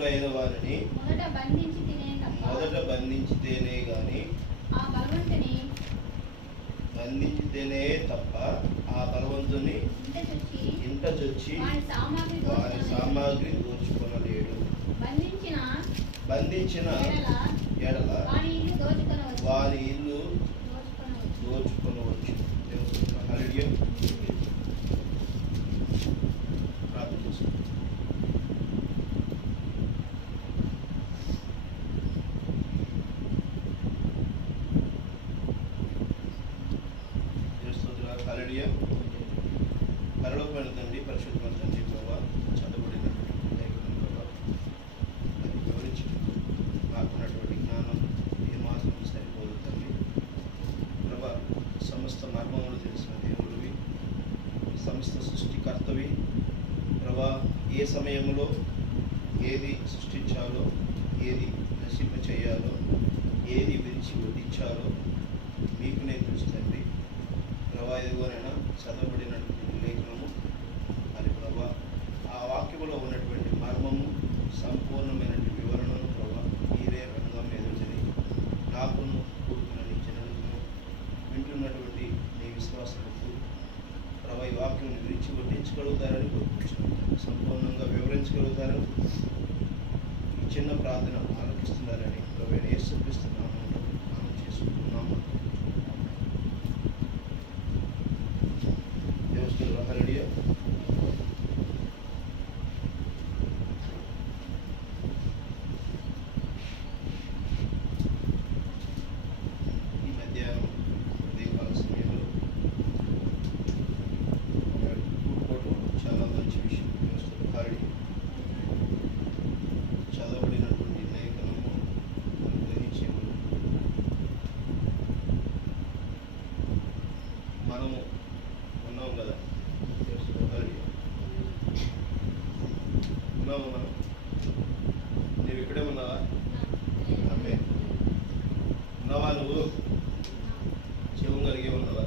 బలవంతుడైన వారిని మొదట బంధించితేనే గాని బంధించితేనే తప్ప ఆ బలవంతుని ఇంట చొచ్చి వారి సామాగ్రి దోచుకొనలేడు. బంధించిన ఎడల వారి ఇల్లు దోచుకొనవచ్చు. హల్లెలూయా. ప్రార్థన చేసుకుందాం. హల్లెలూయా. పరలోకమైన తండ్రి, పరిశుద్ధమైన తండ్రి ప్రభువా, చదవబడినటువంటి లేఖనం ప్రభువా, అది వివరించడం మాకున్నటువంటి జ్ఞానం ఏమాత్రం సరిపోదు తండ్రి ప్రభువా. సమస్త మర్మములు తెలిసిన దేవుడివి, సమస్త సృష్టికర్తవి ప్రభువా. ఏ సమయంలో ఏది సృష్టించాలో, ఏది నశింప చేయాలో, ఏది విరిచి వడ్డించాలో మీకునే తెలుసు తండ్రి ప్రభా. ఇదిగోనైనా చదవబడినటువంటి లేఖనము మరి ప్రభా, ఆ వాక్యములో ఉన్నటువంటి మర్మము, సంపూర్ణమైనటువంటి వివరణను ప్రభా మీరే రంగం ఎదుర్కొని నాకును కూడుకున్న నీ జనులను వింటున్నటువంటి నీ విశ్వాసముకు ప్రభా ఈ వాక్యం విరిచి వడ్డించగలుగుతారని కోరుకుంటున్నాను. సంపూర్ణంగా వివరించగలుగుతారని ఈ చిన్న ప్రార్థన ఆలోచిస్తున్నారని ప్రభు యేసుక్రీస్తున్నాము మనం చేసుకుంటున్నాము. హల్లెలూయా. ఈ మధ్యాహ్నం ఉదయకాల సమయంలో కూడుకోవడం చాలా మంచి విషయం. హల్లెలూయా. చదవబడినటువంటి లేఖనము గ్రహించేము మనము ఉన్నాం కదా. ఉన్నాము మనం. నీవు ఇక్కడే ఉన్నావా? అమ్మే ఉన్నావా? నువ్వు జీవం కలిగే ఉన్నావా?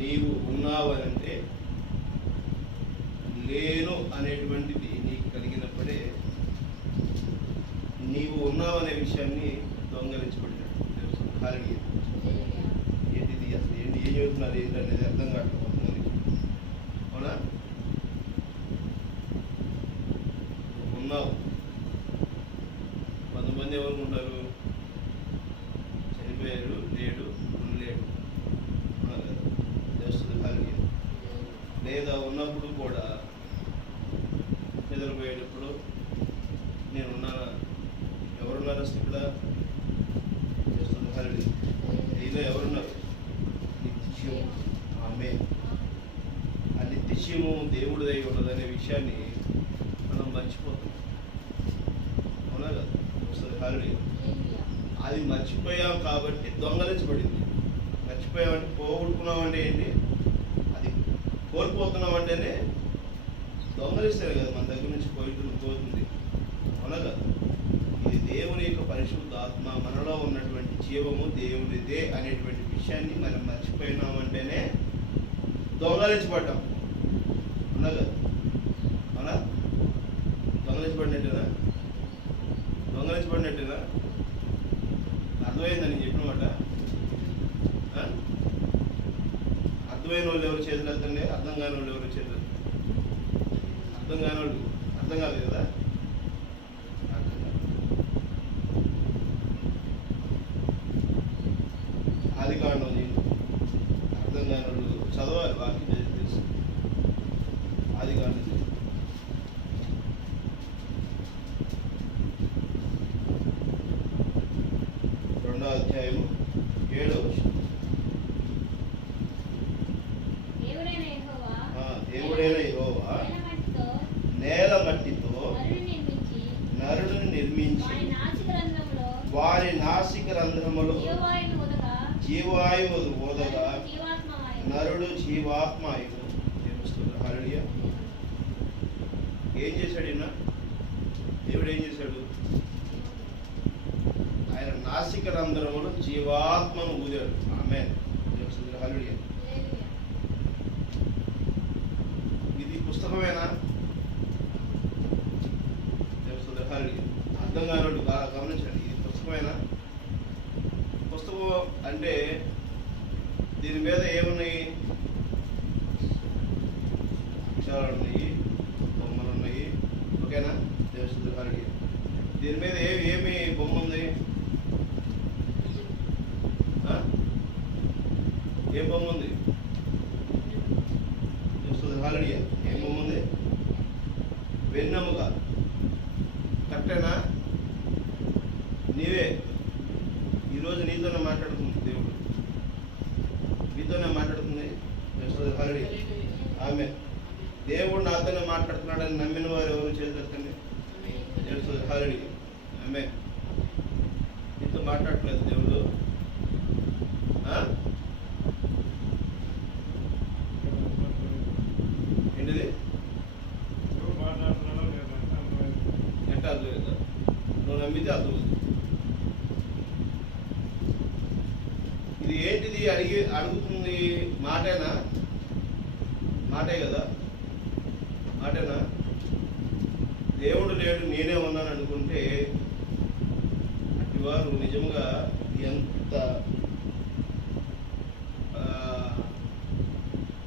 నీవు ఉన్నావు అని అంటే లేను అనేటువంటిది నీకు కలిగినప్పుడే నీవు ఉన్నావు అనే విషయాన్ని దొంగలించబడినట్టు. హల్లెలూయా. ఏంటిది అసలు ఏంటి, ఏం చెబుతున్నారు ఏంటి అనేది అర్థం కావట్లేదు కొంతమందికి. అవునా? ఉన్నావు. కొంతమంది ఏమనుకుంటారు, చనిపోయారు, లేడు, ఉండలేడు. అవునా కదా? చేస్తుంది. హల్లెలూయా. లేదా ఉన్నప్పుడు కూడా నిద్రపోయేటప్పుడు నేనున్నానా, ఎవరున్నారు అసలు ఇక్కడ? చేస్తుంది. హల్లెలూయా. నీలో ఎవరున్నారు? నిత్యము. ఆమేన్. ఆ నిత్యము దేవుడిదై ఉన్నదనే విషయాన్ని మనం మర్చిపోతాం. అవునా కదా? హల్లెలూయా. అది మర్చిపోయాం కాబట్టి దొంగలించబడింది. మర్చిపోయామంటే పోగొట్టుకున్నామంటే ఏంటి? అది కోల్పోతున్నామంటేనే దొంగలిస్తారు కదా, మన దగ్గర నుంచి పోతుంది. అవునా కదా? ఇది దేవుని యొక్క పరిశుద్ధ ఆత్మ, మనలో ఉన్నటువంటి జీవము దేవునిదే అనేటువంటి విషయాన్ని మనం మర్చిపోయినామంటేనే దొంగలించబడ్డాం. అవునా కదా? అవునా? దొంగలించబడినట్టేనా? దొంగలించబడినట్టేనా? అర్థమైందని చెప్పిన మాట. అర్థమైన వాళ్ళు ఎవరు చేతులు ఎత్తండి, అర్థం కాని వాళ్ళు ఎవరు చేతులు? అర్థం కాని వాళ్ళు అర్థం కాదు కదా. ఆది కాండం అర్థం కాని వాళ్ళు చదవాలి, వాక్యం తెలుసు. ఆది కాండం 2వ అధ్యాయము 7వ వచనం. దేవుడైన యెహోవా నేల మట్టితో నరుడిని నిర్మించి వారి నాసిక రంధ్రములో జీవాయువు ఊదగా నరుడు జీవాత్మాయుడు. హల్లెలూయా. ఏం చేశాడు ఈయన? దేవుడు ఏం చేశాడు? ఆయన నాసిక రంధ్రములో జీవాత్మను ఊదాడు. ఆమేన్. హల్లెలూయా. ఇది పుస్తకమేనా? అర్థం కానివ్వండి, బాగా గమనించండి. ఇది పుస్తకమేనా? పుస్తకం అంటే దీని మీద ఏమున్నాయి? అక్షరాలు ఉన్నాయి, బొమ్మలు ఉన్నాయి. ఓకేనా? దేవశుద్ధ హారడి. దీని మీద ఏమి బొమ్మ ఉంది? ఏం బొమ్మ ఉంది? దేవశుద్ధ హారడి ఏం బొమ్మ ఉంది? వెన్నెముక. కరెక్టేనా? నీవే ఈరోజు నీతోనే మాట్లాడుతుంది దేవుడు, నీతోనే మాట్లాడుతుంది. హారడి ఆమె దేవుడు నాతోనే మాట్లాడుతున్నాడని నమ్మిన వారు ఎవరు చేతండి? హారడి ఆమె నీతో మాట్లాడట్లేదు దేవుడు. ఏంటిది? ఎట్లా అర్థం? నువ్వు నమ్మితే అర్థమవుతుంది. ఇది ఏంటిది? అడుగుతుంది మాటేనా? మాటే కదా? మాటేనా? దేవుడు లేడు నేనే ఉన్నాను అనుకుంటే అటువారు నిజంగా ఎంత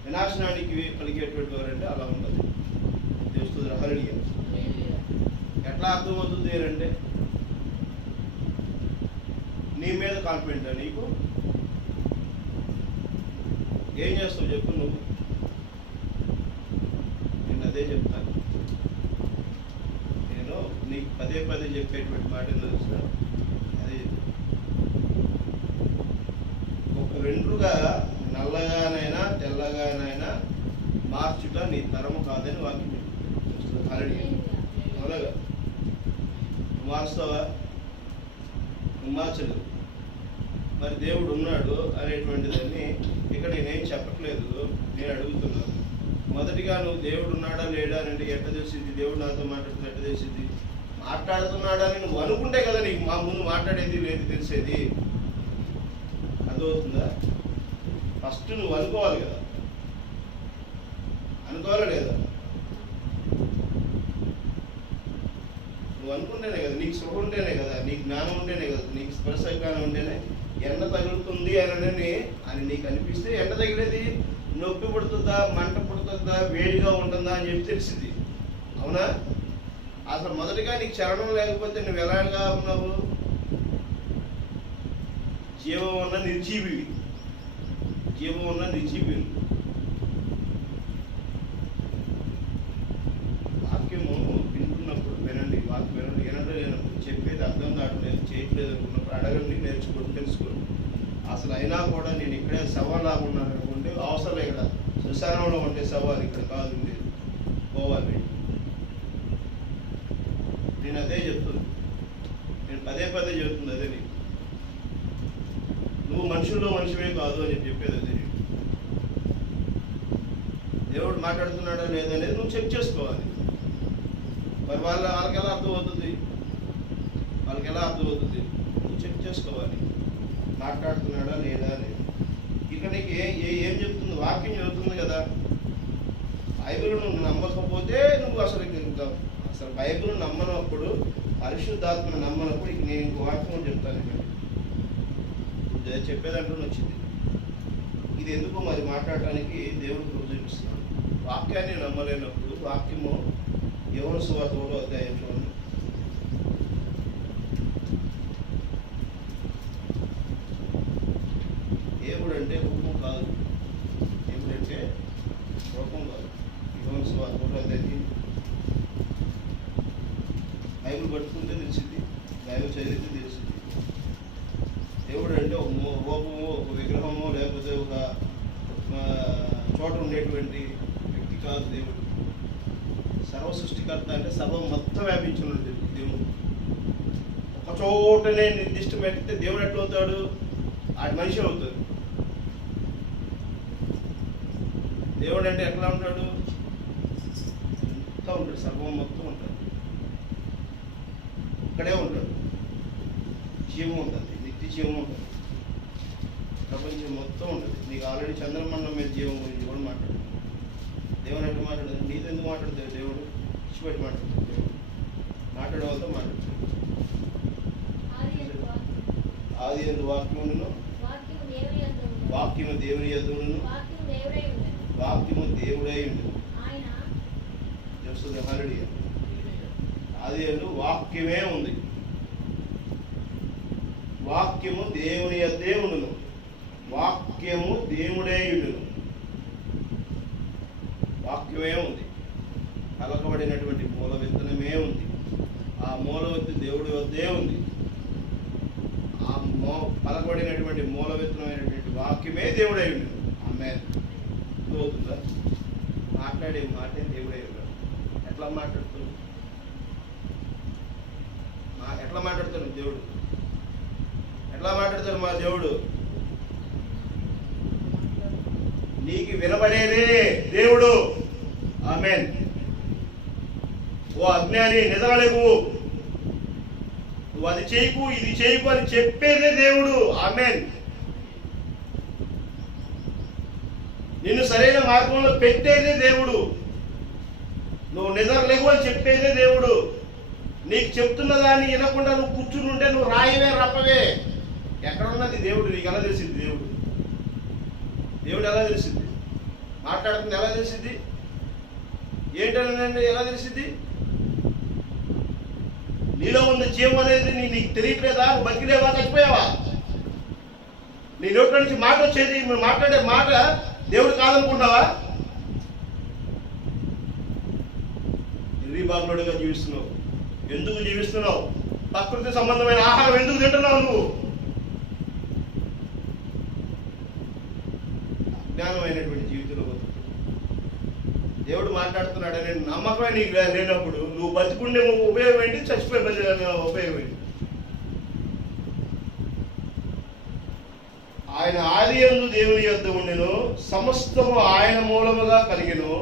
వినాశనానికి పలికేటువంటి వారు అంటే అలా ఉంటుంది. తెలుస్తుంది. హరిడి ఎట్లా అర్థమవుతుంది అంటే నీ మీద కాన్ఫిడెంటా నీకు? ఏం చేస్తావు చెప్పు నువ్వు? నేను అదే చెప్తాను. నేను నీకు పదే పదే చెప్పేటువంటి మాట తెలుసా? అదే ఒక వెంట్రుగా నల్లగానైనా తెల్లగానైనా మార్చుట నీ తరము కాదని వాక్యం ఆల్రెడీ. అలాగా నువ్వు మారుస్తావా? నువ్వు మార్చలేదు. మరి దేవుడు ఉన్నాడు అనేటువంటిదాన్ని ఇక్కడ నేనేం చెప్పట్లేదు, నేను అడుగుతున్నాను. మొదటిగా నువ్వు దేవుడు ఉన్నాడా లేడా అని అంటే ఎట్లా తెలిసింది? దేవుడు నాతో మాట్లాడుతున్నా ఎట్లా తెలిసింది? మాట్లాడుతున్నాడని నువ్వు అనుకుంటే కదా నీకు మా ముందు మాట్లాడేది లేదు తెలిసేది. అర్థమవుతుందా? ఫస్ట్ నువ్వు అనుకోవాలి కదా, అనుకోవాలా లేదా? నువ్వు అనుకుంటేనే కదా, నీకు సుఖం ఉంటేనే కదా, నీకు జ్ఞానం ఉంటేనే కదా, నీకు స్పర్శ జ్ఞానం ఉంటేనే ఎండ తగులుతుంది అని నీకు అనిపిస్తే ఎండ తగిలేది నొప్పి పుడుతుందా, మంట పుడుతుందా, వేడిగా ఉంటుందా అని చెప్పి తెలిసింది. అవునా? అసలు మొదటిగా నీకు చరణం లేకపోతే నువ్వు ఎలాగా ఉన్నావు? జీవం ఉన్న నిర్జీవి, జీవం ఉన్న నిర్జీవి. వాక్యము వింటున్నప్పుడు వినండి, వాక్యం వినండి. వినలేనప్పుడు చెప్పేది అర్థం కావట్లేదు, చేయట్లేదు అనుకున్నప్పుడు అడగండి, నేర్చుకోండి, తెలుసుకోండి. అసలు అయినా కూడా నేను ఇక్కడే సవాలాగా ఉన్నాను అనుకుంటే అవసరం ఇక్కడ శ్మశానంలో ఉంటే సవాలు, ఇక్కడ కాదు ఉండేది. పోవాలి. నేను అదే చెప్తుంది, నేను పదే పదే చెప్తుంది అదే. నీకు నువ్వు మనుషుల్లో మనిషివే కాదు అని చెప్పేది అదే. దేవుడు మాట్లాడుతున్నాడా లేదనేది నువ్వు చెక్ చేసుకోవాలి. మరి వాళ్ళకి ఎలా అర్థమవుతుంది? వాళ్ళకి ఎలా అర్థమవుతుంది? నువ్వు చెక్ చేసుకోవాలి, మాట్లాడుతున్నాడా లేదా అనేది. ఇక నీకు ఏం చెప్తుంది? వాక్యం చెబుతుంది కదా. బైబిల్ నువ్వు నమ్మకపోతే నువ్వు అసలు బైబిల్ నమ్మనప్పుడు, పరిశుద్ధాత్మను నమ్మనప్పుడు ఇక నేను ఇంకో వాక్యం చెప్తాను. చెప్పేదంటూ వచ్చింది. ఇది ఎందుకు మరి మాట్లాడటానికి దేవుడు కృప చూపిస్తున్నాడు. వాక్యాన్ని నమ్మలేనప్పుడు వాక్యము యోహాను సువార్త 3వ అధ్యాయంలో దేవుడు అంటే రూపం కాదు, దేవుడు అంటే రూపం కాదు. యోహాను సువార్త 3వ అధ్యాయం బైబిల్ పట్టుకుంటే తెలిసింది, బైబిల్ చదివితే తెలిసింది. దేవుడు అంటే ఒక రూపము, ఒక విగ్రహము, లేకపోతే ఒక చోట ఉండేటువంటి వ్యక్తి కాదు. దేవుడు సర్వ సృష్టికర్త అంటే సర్వం మొత్తం వ్యాపించున్నాడు దేవుడు. ఒక చోటనే నిర్దిష్టం పెడితే దేవుడు ఎట్లా అవుతాడు? ఆడి మనిషి అవుతాడు. దేవుడు అంటే ఎట్లా ఉంటాడు? మొత్తం ఉంటాడు, సర్వం మొత్తం ఉంటాడు, ఇక్కడే ఉంటాడు. జీవం ఉంటుంది, నిత్య జీవం ఉంటుంది, ప్రపంచం మొత్తం ఉంటుంది. నీకు ఆల్రెడీ చంద్రమండలం మీద జీవం గురించి కూడా మాట్లాడు. దేవుడు ఎట్లా మాట్లాడదు? నీతో ఎందుకు మాట్లాడతాడు? దేవుడు ఇచ్చిపెట్టి మాట్లాడతాడు. దేవుడు మాట్లాడే వాళ్ళతో మాట్లాడతాడు. ఆదియందు వాక్యమును, వాక్యము దేవుని యందును, వాక్యము దేవుడై ఉండును. తెలుస్తుంది హల్లెలూయా. ఆదియందు వాక్యమే ఉంది, వాక్యము దేవుని యొద్దే ఉండును, వాక్యము దేవుడై ఉండును. వాక్యమే ఉంది, పలకబడినటువంటి మూల విత్తనమే ఉంది. ఆ మూల విత్తు దేవుడి వద్దే ఉంది. ఆ పలకబడినటువంటి మూల విత్తనమైనటువంటి వాక్యమే దేవుడై ఉండును. ఆమేన్. అవుతుందా? మాట్లాడే మాటే దేవుడై ఉన్నాడు. ఎట్లా మాట్లాడుతున్నాడు? ఎట్లా మాట్లాడుతాడు దేవుడు? ఎట్లా మాట్లాడతాడు మా దేవుడు? నీకు వినబడేదే దేవుడు. ఆమేన్. ఓ అజ్ఞాని, నిద్రలేవు, నువ్వు అది చేయకు ఇది చేయకు అని చెప్పేదే దేవుడు. ఆమేన్. నిన్ను సరైన మార్గంలో పెట్టేదే దేవుడు. నువ్వు నిద్రలేవు అని చెప్పేదే దేవుడు. నీకు చెప్తున్న దాన్ని వినకుండా నువ్వు కూర్చుని ఉంటే నువ్వు రాయవే రప్పవే. ఎక్కడున్నది దేవుడు? నీకు ఎలా తెలిసింది దేవుడు? దేవుడు ఎలా తెలిసింది? మాట్లాడుతుంది ఎలా తెలిసింది? ఏంటనండి ఎలా తెలిసింది? నీలో ఉన్న జీవం అనేది నీకు తెలియట్లేదా? నువ్వు బతికిలేవా, చచ్చిపోయావా? నీ నోట్ల నుంచి మాట వచ్చేది, నువ్వు మాట్లాడే మాట దేవుడు కాదనుకుంటావా? నిర్విభాగుడుగా జీవిస్తున్నావు. ఎందుకు జీవిస్తున్నావు? ప్రకృతి సంబంధమైన ఆహారం ఎందుకు తింటున్నావు? నువ్వు అజ్ఞానమైనటువంటి జీవితంలో బతుకు. దేవుడు మాట్లాడుతున్నాడనే నమ్మకమే నీకు లేనప్పుడు నువ్వు బతుకుండే ఉపయోగం ఏంటి? చచ్చిపోయే ఉపయోగం ఏంటి? ఆయన ఆదియందు దేవుని యొద్ద ఉండెను, సమస్తము ఆయన మూలముగా కలిగెను,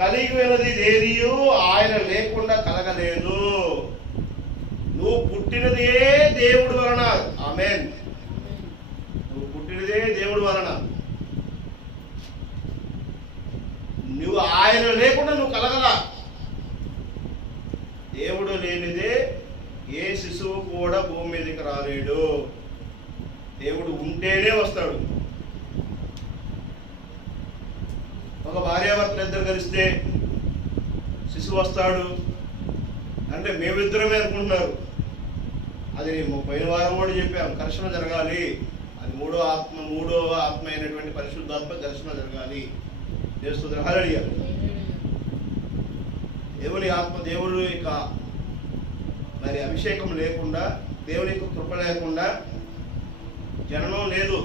కలిగినది ఏదియు ఆయన లేకుండా కలగలేదు. నువ్వు పుట్టినదే దేవుడి వలన. ఆమేన్. నువ్వు పుట్టినదే దేవుడి వలన. నువ్వు ఆయన లేకుండా నువ్వు కలగలా. దేవుడు లేనిదే ఏ శిశువు కూడా భూమి మీదకి రాలేడు. దేవుడు ఉంటేనే వస్తాడు. ఒక భార్యాభర్తలు ఇద్దరు కలిస్తే శిశువు వస్తాడు అంటే మేమిద్దరమే అనుకుంటున్నారు. అది పోయిన వారం కూడా చెప్పాం, ఘర్షణ జరగాలి. అది మూడో ఆత్మ అయినటువంటి పరిశుద్ధాత్మ ఘర్షణ జరగాలి. చేస్తుంది హల్లెలూయా. దేవుని ఆత్మ, దేవుడు యొక్క మరి అభిషేకం లేకుండా, దేవుని యొక్క కృప లేకుండా జననం లేదు.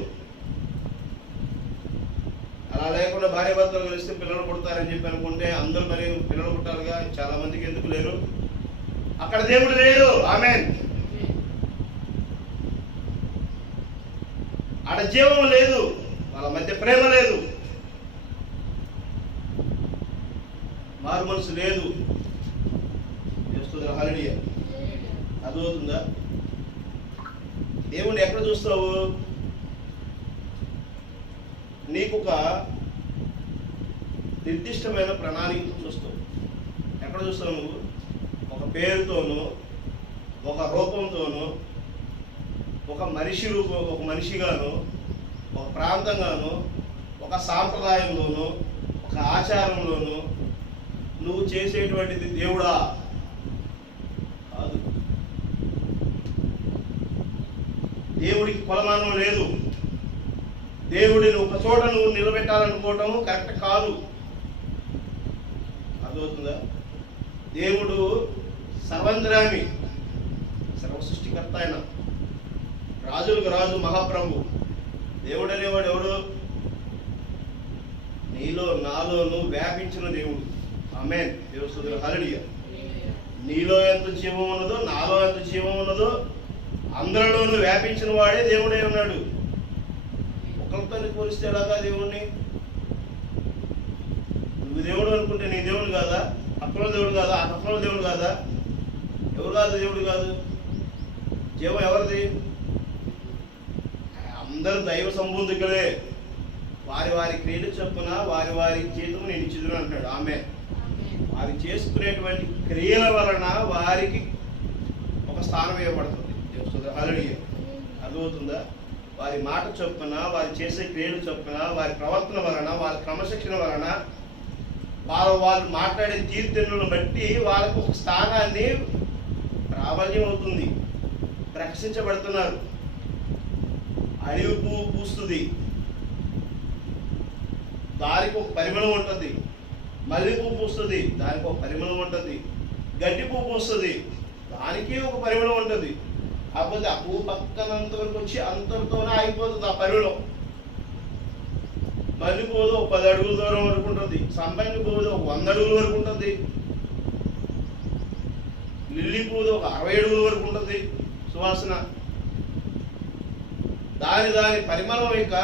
అలా లేకుండా భార్యాభర్తలు కలిస్తే పిల్లలు పుడతారని చెప్పి అనుకుంటే అందరూ మరి పిల్లలు పుట్టాలిగా. చాలా మందికి ఎందుకు లేరు? అక్కడ దేవుడు లేడు. ఆమేన్. ఆడ జీవం లేదు, వాళ్ళ మధ్య ప్రేమ లేదు, మారు మనసు లేదు. చేస్తుంది హల్లెలూయా. అర్థమవుతుందా? దేవుణ్ణి ఎక్కడ చూస్తావు? నీకు ఒక నిర్దిష్టమైన ప్రణాళికతో చూస్తావు. ఎక్కడ చూస్తావు నువ్వు? ఒక పేరుతోనూ, ఒక రూపంతోనూ, ఒక మనిషిగాను, ఒక ప్రాంతంగాను, ఒక సాంప్రదాయంలోనూ, ఒక ఆచారంలోనూ నువ్వు చేసేటువంటిది దేవుడా కాదు. దేవుడికి కొలమానం లేదు. దేవుడిని ఒక చోట నువ్వు నిలబెట్టాలనుకోవటం కరెక్ట్ కాదు. అర్థమవుతుందా? దేవుడు సర్వంతర్యామి, సర్వ సృష్టికర్త అయిన రాజులకు రాజు, మహాప్రభు. దేవుడు అనేవాడు ఎవడు? నీలో నాలోను వ్యాపించిన దేవుడు. ఆమేన్. దేవుడు హల్లెలూయా. నీలో ఎంత జీవం ఉన్నదో, నాలో ఎంత జీవం ఉన్నదో అందరిలోనూ వ్యాపించిన వాడే దేవుడే ఉన్నాడు. ఒకరితో పోలిస్తే ఎలాగా దేవుణ్ణి? నువ్వు దేవుడు అనుకుంటే నీ దేవుడు కాదా? అక్కడ దేవుడు కాదా? అక్కడ దేవుడు కాదా? ఎవరు కాదు? దేవుడు కాదు. జీవం ఎవరిది? అందరూ దైవ సంబంధికులే. వారి వారి క్రియలు చొప్పున వారి వారి జీతం నేను ఇచ్చిదును అంటాడు. ఆమె వారి చేసుకునేటువంటి క్రియల వలన వారికి ఒక స్థానం ఇవ్వబడుతుంది. హల్లెలూయా. అర్థమవుతుందా? వారి మాట చొప్పున, వారి చేసే క్రియలు చొప్పున, వారి ప్రవర్తన వలన, వారి క్రమశిక్షణ వలన, వాళ్ళు మాట్లాడే తీర్థనులను బట్టి వాళ్ళకు ఒక స్థానాన్ని ప్రాబల్యం అవుతుంది, ప్రకటించబడుతున్నారు. అడవి పువ్వు పూస్తుంది, దానికి ఒక పరిమళం ఉంటుంది. మల్లె పువ్వు పూస్తుంది, దానికి ఒక పరిమళం ఉంటుంది. గడ్డి పువ్వు పూస్తుంది, దానికి ఒక పరిమళం ఉంటుంది. కాకపోతే ఆ పువ్వు పక్కనంత వరకు వచ్చి అంతటితోనే ఆగిపోతుంది ఆ పరిమళం. మల్లె పువ్వు ఒక 10 అడుగుల దూరం వరకు ఉంటుంది, సంపంగి పువ్వు ఒక 100 అడుగుల వరకు ఉంటుంది, లిల్లీ పువ్వు ఒక 60 అడుగుల వరకు ఉంటుంది సువాసన. దాని పరిమళం యొక్క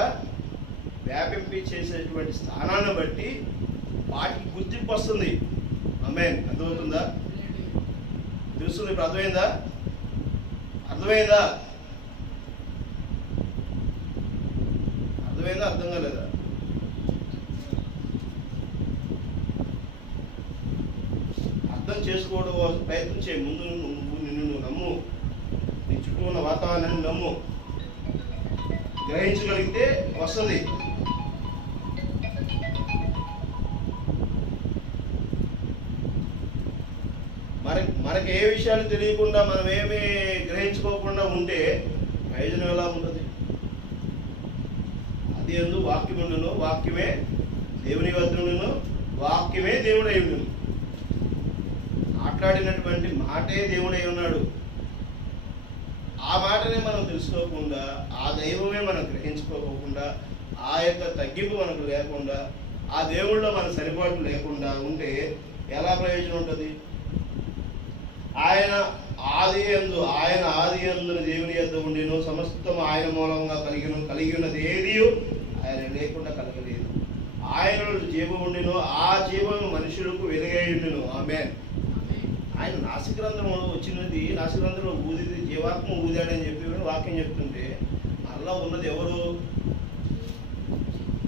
వ్యాపింపి చేసేటువంటి స్థానాన్ని బట్టి వాటికి గుర్తింపు వస్తుంది. ఆమేన్. అర్థమవుతుందా? తెలుస్తుంది? ఇప్పుడు అర్థమైందా? అర్థం కాలేదా? అర్థం చేసుకోవడం కోసం ప్రయత్నం చేయి. ముందు నిన్ను నమ్ము, నీ చుట్టూ ఉన్న వాతావరణాన్ని నమ్ము. గ్రహించగలిగితే వస్తుంది. మనకి ఏ విషయాలు తెలియకుండా, మనం ఏమీ గ్రహించుకోకుండా ఉంటే ప్రయోజనం ఎలా ఉంటుంది? అది ఎందు వాక్యముండును, వాక్యమే దేవుని వద్దనును, వాక్యమే దేవుడై ఉండును. మాట్లాడినటువంటి మాటే దేవుడై ఉన్నాడు. ఆ మాటనే మనం తెలుసుకోకుండా, ఆ దైవమే మనం గ్రహించుకోకుండా, ఆ యొక్క తగ్గింపు మనకు లేకుండా, ఆ దేవుళ్ళలో మన సరిపాటు లేకుండా ఉంటే ఎలా ప్రయోజనం ఉంటుంది? ఆయన ఆది యందు దేవుని యొద్ద ఉండిను, సమస్తం ఆయన మూలంగా కలిగి ఉన్నది ఏది ఆయన లేకుండా కలగలేదు. ఆయనలో జీవం ఉండిను, ఆ జీవం మనుషులకు వెలుగై ఉండును. ఆమేన్. ఆయన నాసిగ్రంథంలో వచ్చినది, నాసిగ్రంథంలో ఊదిది, జీవాత్మ ఊదాడని చెప్పి వాక్యం చెప్తుంటే, మనలో ఉన్నది ఎవరు?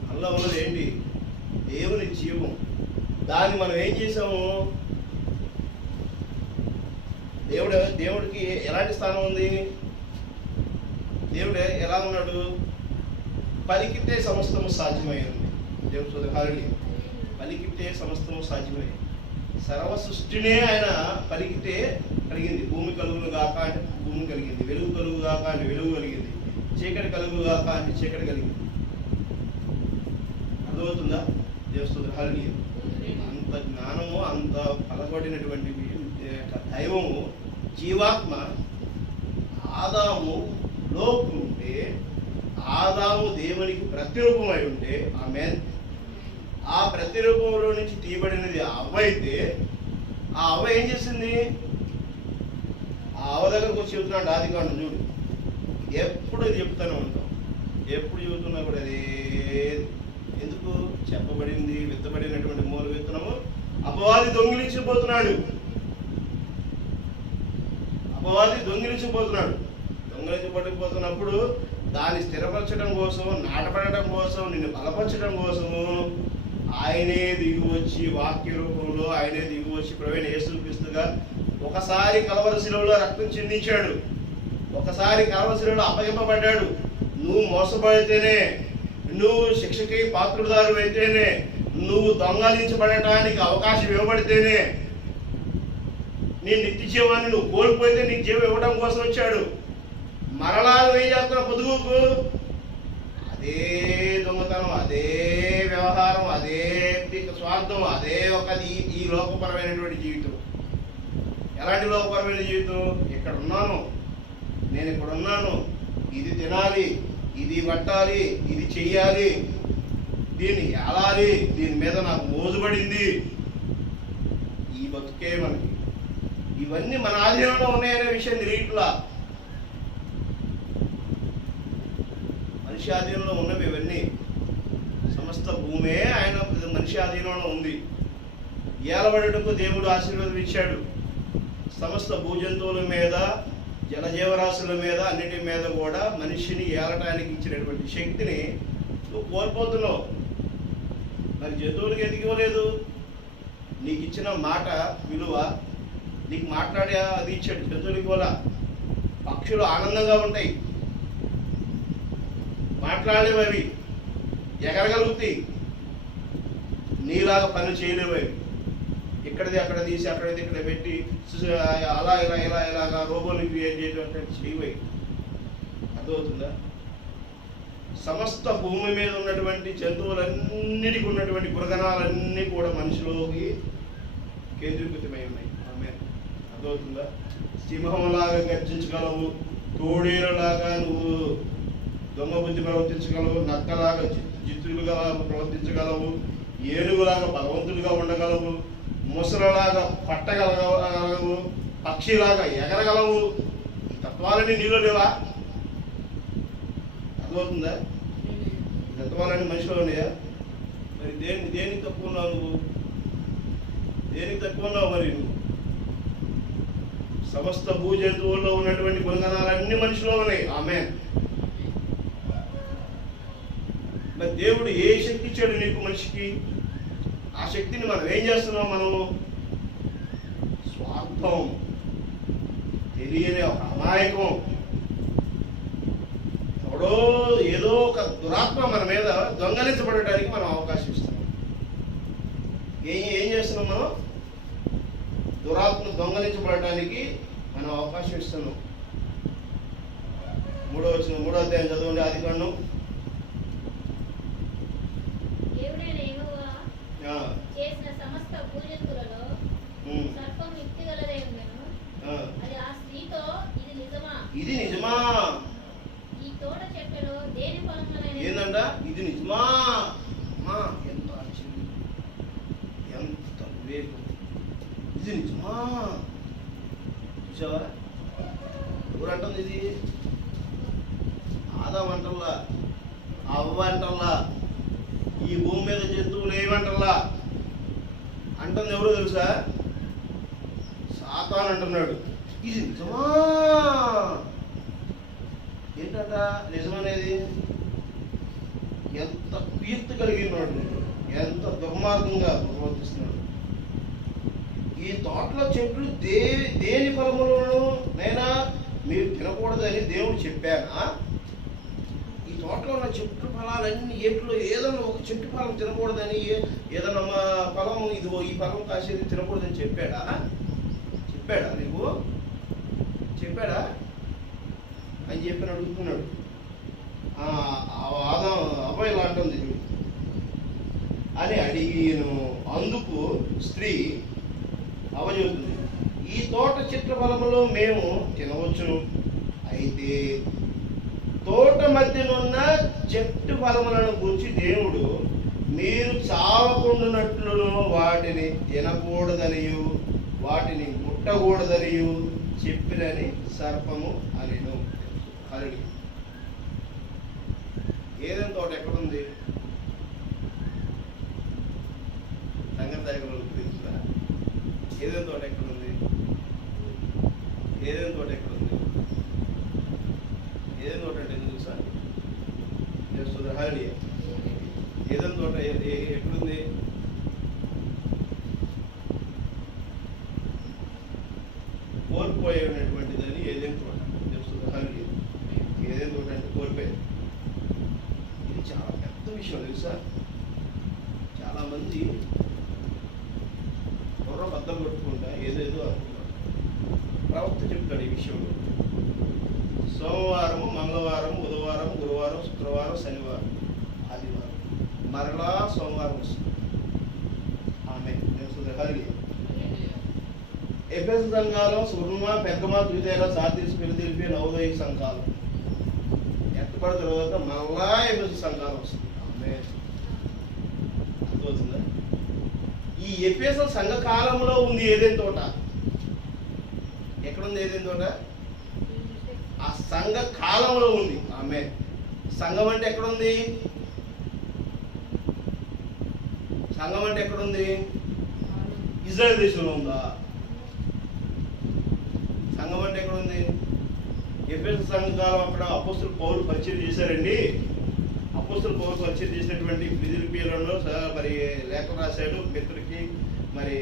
మనలో ఉన్నది ఏంటి? దేవుని జీవం. దాన్ని మనం ఏం చేసాము? దేవుడికి ఎలాంటి స్థానం ఉంది? దేవుడు ఎలా ఉన్నాడు? పలికితే సమస్తము సాధ్యమైంది. దేవుడు సోదరుని పలికితే సమస్తము సాధ్యమైంది. సర్వ సృష్టినే ఆయన పలికితే కలిగింది. భూమి కలుగును గాక అంటే భూమి కలిగింది, వెలుగు కలుగు గాక అంటే వెలుగు కలిగింది, చీకటి కలుగు గాక అంటే చీకటి కలిగింది. అర్థమవుతుందా? దేవుడు సోదరుని అంత జ్ఞానము, అంత పలబడినటువంటి దైవము, జీవాత్మ ఆదాములో ఉంటే, ఆదాము దేవునికి ప్రతిరూపమై ఉంటే, ఆమేన్, ఆ ప్రతిరూపంలో నుంచి తీయబడినది అవ్వ అయితే, ఆ అవ్వ ఏం చేసింది? ఆ అవ్వ దగ్గరకు వచ్చి చెబుతున్నాడు ఆదికాండం. చూడు, ఎప్పుడు చెప్తూనే ఉంటాం, ఎప్పుడు చెబుతున్నా కూడా అదే. ఎందుకు? చెప్పబడింది, విత్తబడినటువంటి మూల విత్తనము అపవాది దొంగిలించిపోతున్నాడు. దొంగిలించిపోతున్నప్పుడు దాన్ని స్థిరపరచడం కోసం, నాటపడటం కోసం, నిన్ను బలపరచడం కోసము ఆయనే దిగి వచ్చి, వాక్య రూపంలో ఆయనే దిగి వచ్చి ప్రభువైన యేసుక్రీస్తుగా ఒకసారి కలవరి శిలువలో రక్తం చిందించాడు, ఒకసారి కలవరి శిలువలో అప్పగింపబడ్డాడు. నువ్వు మోసపడితేనే, నువ్వు శిక్షకి పాత్రుదారు అయితేనే, నువ్వు దొంగలించబడటానికి అవకాశం ఇవ్వబడితేనే, నీ నిత్య జీవాన్ని నువ్వు కోల్పోతే నీకు జీవం ఇవ్వడం కోసం వచ్చాడు. మరలా నువ్వేం చేస్తున్నావు? పొదుగుకు అదే దొంగతనం, అదే వ్యవహారం, అదే స్వార్థం, అదే ఈ లోకపరమైనటువంటి జీవితం. ఎలాంటి లోకపరమైన జీవితం? ఇక్కడ ఉన్నాను, నేను ఇక్కడ ఉన్నాను, ఇది తినాలి, ఇది పట్టాలి, ఇది చెయ్యాలి, దీన్ని ఏలాలి, దీని మీద నాకు మోజుబడింది. ఈ బతుకే మనకి. ఇవన్నీ మన ఆధీనంలో ఉన్నాయనే విషయం తెలియట్లా. మనిషి ఆధీనంలో ఉన్నవి ఇవన్నీ. సమస్త భూమే ఆయన మనిషి ఆధీనంలో ఉంది. ఏలబడుటకు దేవుడు ఆశీర్వాదం ఇచ్చాడు. సమస్త భూజంతువుల మీద, జలజీవరాశుల మీద, అన్నిటి మీద కూడా మనిషిని ఏలటానికి ఇచ్చినటువంటి శక్తిని నువ్వు కోల్పోతున్నావు. మరి జంతువులకి ఎందుకు ఇవ్వలేదు? నీకు ఇచ్చిన మాట విలువ, నీకు మాట్లాడే అది ఇచ్చాడు. జంతువులకి కూడా పక్షులు ఆనందంగా ఉంటాయి, మాట్లాడలేవు, అవి ఎగరగలుగుతాయి, నీలాగా పని చేయలేవు. అవి ఇక్కడది అక్కడ తీసి అక్కడది ఇక్కడ పెట్టి అలా ఇలా ఇలా ఇలాగా రోబోలు క్రియేట్ చేయడం అంటే చేయవై. అర్థమవుతుందా? సమస్త భూమి మీద ఉన్నటువంటి జంతువులన్నిటికీ ఉన్నటువంటి గుణగణాలన్నీ కూడా మనిషిలోకి కేంద్రీకృతమై ఉన్నాయి. ఆమె అర్థమవుతుందా? సింహంలాగా గర్జించగలవు, తోడేలులాగా నువ్వు దొంగ బుద్ధి ప్రవర్తించగలవు, నక్కలాగా జిత్తులుగా ప్రవర్తించగలవు, ఏనుగులాగా బలవంతులుగా ఉండగలవు, ముసలలాగా పట్టగలగలవు, పక్షిలాగా ఎగరగలవు. ఈ తత్వాలన్నీ నీలో లేవా? అర్థమవుతుందా? తత్వాలన్నీ మనిషిలో ఉన్నాయా? మరి దేనికి తక్కువ ఉన్నావు నువ్వు? దేనికి తక్కువ ఉన్నావు మరి నువ్వు? సమస్త భూజంతువుల్లో ఉన్నటువంటి గుణగణాలన్నీ మనిషిలో ఉన్నాయి. ఆమేన్. మరి దేవుడు ఏ శక్తి ఇచ్చాడు నీకు, మనిషికి? ఆ శక్తిని మనం ఏం చేస్తున్నాం? మనము స్వార్థం, తెలియని ఒక అమాయకం, ఎవడో ఏదో ఒక దురాత్మ మన మీద దొంగలించబడటానికి మనం అవకాశం ఇస్తున్నాం. ఏం చేస్తున్నాం మనం? దురాత్మ దొంగలించబడటానికి మనం అవకాశం ఇస్తున్నాం. 3వ అధ్యాయం చదవండి, ఆదికాండం. చేసిన సమస్త భూజంతువులలో సర్పం యుక్తిగలదై ఉండెను. అది ఆ స్త్రీతో, ఇది నిజమా? ఇది నిజమా? ఈ తోట చెట్టులో దేని ఫలములైన ఏందంట? ఇది నిజమా? ఎంత ఆశ్చర్యం, ఎంత వివేకం! ఇది నిజమా? చూసావా? ఎవరంటుంది ఇది? ఆదాం అంటల్లా, అవ్వ అంటల్లా, ఈ భూమి మీద జంతువులు ఏమంటల్లా. అంటుంది ఎవరో తెలుసా? సాతాను అంటున్నాడు. ఇది నిజమా? ఏంటంట నిజమనేది? ఎంత కీర్తి కలిగినాడు, ఎంత దుర్మార్గంగా ప్రవర్తిస్తున్నాడు. ఈ తోటలో చెట్లు దేని ఫలములను నైనా మీరు తినకూడదని దేవుడు చెప్పానా? ఈ తోటలో ఉన్న చెట్టు ఫలాలన్నీ ఏట్లో ఏదన్నా ఒక చెట్టు ఫలం తినకూడదని, ఏదన్నా ఫలం ఇదిగో ఈ ఫలం కాసేది తినకూడదని చెప్పాడా? నీకు చెప్పాడా అని చెప్పి అడుగుతున్నాడు. అబ్బాయి ఇలా అంటుంది చూడు అని అడిగిను. అందుకు స్త్రీ అవజవుతుంది, ఈ తోట చెట్ల ఫలములో మేము తినవచ్చును, అయితే తోట మధ్యనున్న చెట్టు ఫలములను గురించి దేవుడు మీరు చావకుండానట్లును వాటిని తినకూడదనియు వాటిని ముట్టకూడదనియు చెప్పినని సర్పము అనెను. హల్లెలూయా. ఏదైనా తోట ఎక్కడుంది? సంగతి దగ్గర తెలుసురా? ఏదైనా తోట ఎక్కడుంది? ఏదైనా తోట ఎక్కడుంది? ఏదైనా తోట అంటే ఎందుకు తెలుసా? హల్లెలూయా. ఏదైనా తోట ఎక్కడుంది? కోల్పోయినటువంటిదని ఏదైనా తోట తెలుస్తుంది. హల్లెలూయా. ఏదైనా తోట అంటే కోల్పోయేది. ఇది చాలా పెద్ద విషయం తెలుసా? చాలా మంది బుర్ర బద్దలు కొట్టుకుంటా ఏదేదో అనుకుంటారు. ప్రవక్త చెప్తాడు ఈ విషయంలో. సోమవారము, మంగళవారం, బుధవారం, గురువారం, శుక్రవారం, శనివారం, ఆదివారం, మరలా సోమవారం వస్తుంది. ఆమె హల్లెలూయా. ఎఫెసు సంఘాలు సుర్మ, పెద్దమ, తుయితైర, సార్దీసు, ఫిలదెల్ఫియా, నవోదయ సంఘాలు ఎత్తపడిన తర్వాత మళ్ళా ఎఫెసు సంఘాలు వస్తుంది. ఆమె అర్థమవుతుందా? ఈ ఎఫెసు సంఘ కాలంలో ఉంది ఏదైనా తోట. ఎక్కడుంది ఏదైనా తోట? ఆ సంఘ కాలంలో ఉంది. ఆమె సంఘం అంటే ఎక్కడుంది? సంఘం అంటే ఎక్కడుంది? ఇజ్రాయెల్ దేశంలో ఉందా? సంఘం అంటే ఎక్కడుంది? ఎఫెసు సంఘ కాలం అక్కడ అపోస్తలుడు పౌలు పరిచయం చేశారండి. అపోస్తలుడు పౌలు పరిచయం చేసినటువంటి ఫిలిప్పీయులలో మరి లేఖ రాశాడు మిత్రుడికి, మరి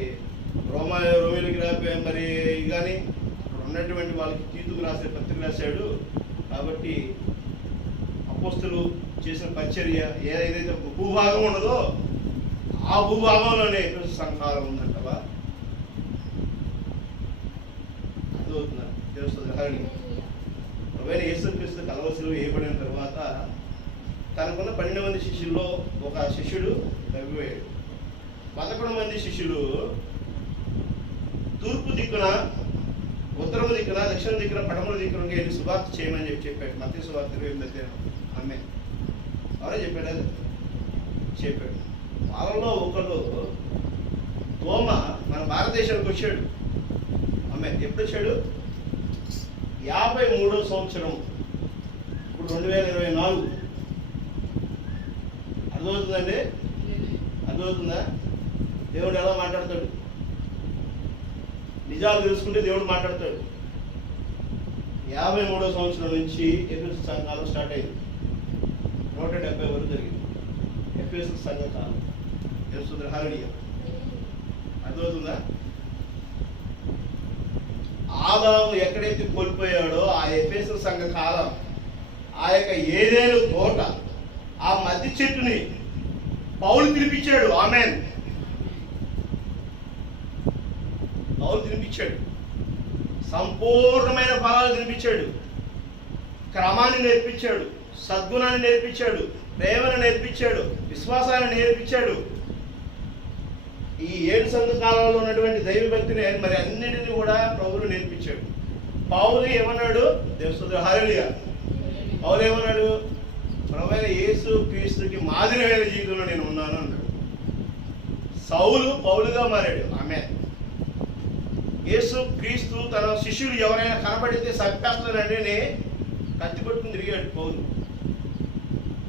రోమిలికి రాపే మరి కానీ ఉన్నటువంటి వాళ్ళకి తీతుకు రాసే పత్రిక రాశాడు. కాబట్టి అపోస్తలు చేసిన పరిచర్య ఏదైతే భూభాగం ఉన్నదో ఆ భూభాగంలోనే ఎఫెసు సంఘాలు ఉందంటవా అర్థమవుతుందా? తెలుస్తుంది. హరి ఒకవేళ యేసుక్రీస్తు కలవసిలో వేయబడిన తర్వాత తనకున్న 12 మంది శిష్యుల్లో ఒక శిష్యుడు తగ్గిపోయాడు. 11 మంది శిష్యులు తూర్పు దిక్కున, ఉత్తరము దిక్కున, దక్షిణ దిక్కున, పడమర దిక్కున వెళ్ళి సువార్త చేయమని చెప్పాడు. మత్తయి సువార్త 28 ఆమె ఎవరో చెప్పాడు, చెప్పాడు. వాళ్ళలో ఒకరు తోమ మన భారతదేశానికి వచ్చాడు. ఆమె ఎప్పుడు వచ్చాడు? 53వ సంవత్సరం, ఇప్పుడు 2024. అర్థమవుతుందండి? అర్థమవుతుందా? దేవుడు ఎలా మాట్లాడతాడు? నిజాలు తెలుసుకుంటే దేవుడు మాట్లాడతాడు. 53వ సంవత్సరం నుంచి ఎఫెసు సంఘాలు స్టార్ట్ అయింది. 170 వరకు జరిగింది ఎఫెసు సంఘ కాలం. తెలుస్తుంది? హల్లెలూయా. అర్థమవుతుందా? ఆదాము ఎక్కడైతే కోల్పోయాడో ఆ ఎఫెసు సంఘ కాలం, ఆ యొక్క ఏదేలు తోట, ఆ మధ్య చెట్టుని పౌలు తినిపించాడు. ఆమేన్. పౌలు తినిపించాడు. సంపూర్ణమైన ఫలాలు తినిపించాడు. క్రమాన్ని నేర్పించాడు, సద్గుణాన్ని నేర్పించాడు, ప్రేమను నేర్పించాడు, విశ్వాసాన్ని నేర్పించాడు. ఈ 7 సంఘ కాలంలో ఉన్నటువంటి దైవభక్తిని మరి అన్నిటిని కూడా పౌలు నేర్పించాడు. పౌలు ఏమన్నాడు? దేవుడు హల్లెలూయా. పౌలు ఏమన్నాడు? ప్రభువైన యేసు క్రీస్తుకి మాదిరిమైన జీవితంలో నేను ఉన్నాను అన్నాడు. సౌలు పౌలుగా మారాడు. ఆమేన్. యేసు క్రీస్తు తన శిష్యులు ఎవరైనా కనబడితే చంపేస్తానండి కత్తి పట్టుకుని తిరిగాడు పౌలు.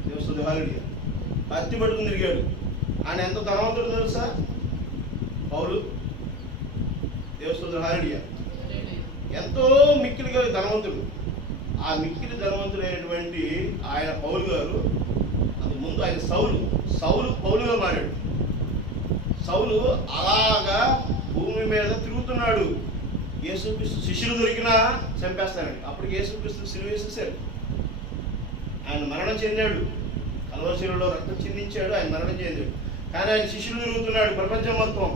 దేవుడు హల్లెలూయా. కత్తి పట్టుకుని తిరిగాడు. ఆయన ఎంత ధనవంతుడు తెలుసా పౌలు? దేవుడు హల్లెలూయా. ఎంతో మిక్కిలిగా ధనవంతుడు. ఆ మిక్కిలి ధనవంతుడైనటువంటి ఆయన పౌలు గారు, అది ముందు ఆయన సౌలు పౌలుగా మారాడు. సౌలు అలాగా భూమి మీద తిరుగుతున్నాడు. యేసుక్రీస్తు శిష్యులు దొరికినా చంపేస్తానండి. అప్పుడు యేసుక్రీస్తు సిలువ వేసేసాడు. ఆయన మరణం చెందాడు. కల్వరిశిలలో రక్తం చిందించాడు. ఆయన మరణం చెందాడు. కానీ ఆయన శిష్యులు తిరుగుతున్నాడు ప్రపంచం మొత్తం.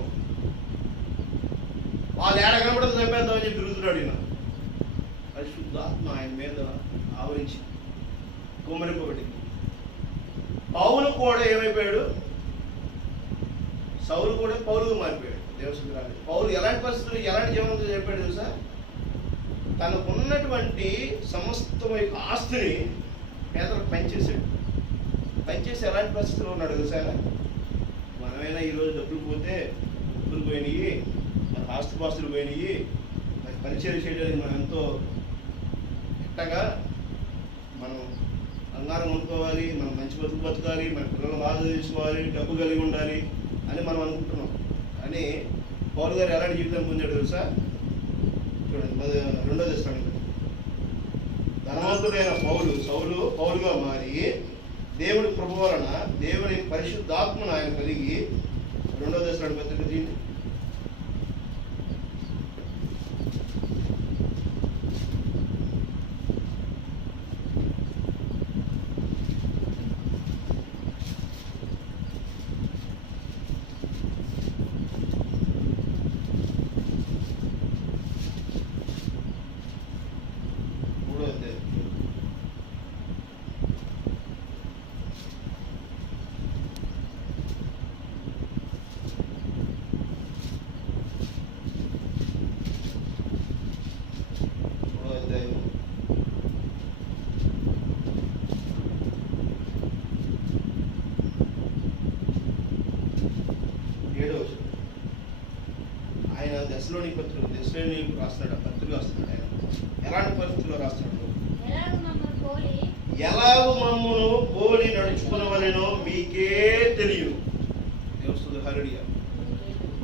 వాళ్ళు ఏడ కనబడితే చంపేద్దామని చెప్పి తిరుగుతున్నాడు. ఈయన పరిశుద్ధాత్మ ఆయన మీద ఆవరించి కుమ్మరింపబడింది. పౌలు కూడా ఏమైపోయాడు? సౌలు కూడా పౌలుగా మారిపోయాడు. దేవసురాలు పౌలు ఎలాంటి పరిస్థితులు, ఎలాంటి జీవనంతో చెప్పాడు తెలుసా? తనకున్నటువంటి సమస్త ఆస్తిని పేదలకు పనిచేసాడు. పనిచేసి ఎలాంటి పరిస్థితుల్లో ఉన్నాడు తెలుసా? మనమైనా ఈరోజు డబ్బులు పోతే డబ్బులు పోయినాయి, మన ఆస్తిపాస్తులు పోయినాయి, మరి పరిచయం చేయడానికి మనం ఎంతో ఎట్టగా మనం బంగారం కొనుక్కోవాలి, మనం మంచి బతుకు బతకాలి, మన పిల్లలు బాధ తీసుకోవాలి, డబ్బు కలిగి ఉండాలి అని మనం అనుకుంటున్నాం. అని పౌలు గారు ఎలాంటి జీవితం పొందాడు తెలుసా? చూడండి, 2వ దశలో ధనవంతుడైన సౌలు పౌలుగా మారి దేవుడి కృప వలన దేవుని పరిశుద్ధాత్మను ఆయన కలిగి 2వ దశలో పత్రిక దీన్ని దశలోని రాస్తున్నాడు. పత్రిక రాస్తున్నాడు. ఆయన ఎలాంటి పరిస్థితుల్లో రాస్తున్నాడు? ఎలాగూ మమ్మును పోలి నడుచుకునవలెనో మీకే తెలియదు. దేవుడు హల్లెలూయా.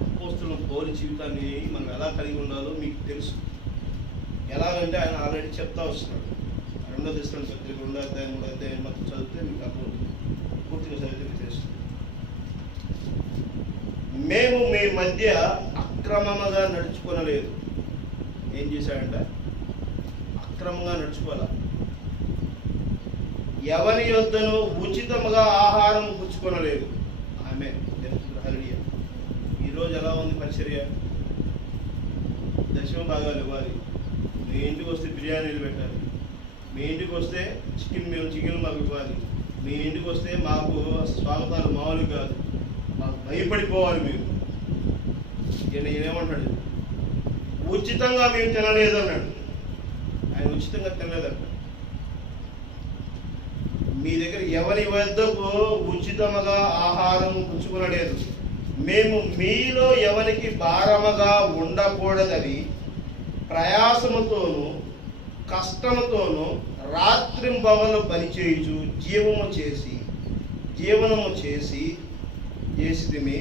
అపోస్తలుల పోలి జీవితాన్ని మనం ఎలా కలిగి ఉండాలో మీకు తెలుసు. ఎలాగంటే ఆయన ఆల్రెడీ చెప్తా వస్తున్నాడు. 2వ దశలోని పత్రిక 2వ అధ్యాయం 3వ అధ్యాయం మొత్తం చదివితే మీకు అర్థమవుతుంది. పూర్తిగా చదివితే మీకు తెలుస్తుంది. మేము మీ మధ్య అక్రమముగా నడుచుకోనలేదు. ఏం చేశాడంట? అక్రమంగా నడుచుకోవాలా? ఎవరి యొద్దను ఉచితముగా ఆహారం పుచ్చుకొనలేదు. ఆమేన్. హల్లెలూయా. ఈరోజు ఎలా ఉంది పరిచర్య? దశమ భాగాలు ఇవ్వాలి. మీ ఇంటికి వస్తే బిర్యానీలు పెట్టాలి. మీ ఇంటికి వస్తే చికెన్ మాకు ఇవ్వాలి. మీ ఇంటికి వస్తే మాకు స్వాగతాలు మామూలు కాదు, మాకు భయపడిపోవాలి. మీరు ఏమంటాడు? ఉచితంగా మేము తినలేదు అన్నాడు. ఆయన ఉచితంగా తినలేదంట. మీ దగ్గర ఎవరి వద్దకు ఉచితముగా ఆహారం పుచ్చుకొనలేదు. మేము మీలో ఎవరికి భారముగా ఉండకూడదని ప్రయాసముతోనూ కష్టముతోనూ రాత్రింబవలు పనిచేయుచు జీవనము చేసితిమి.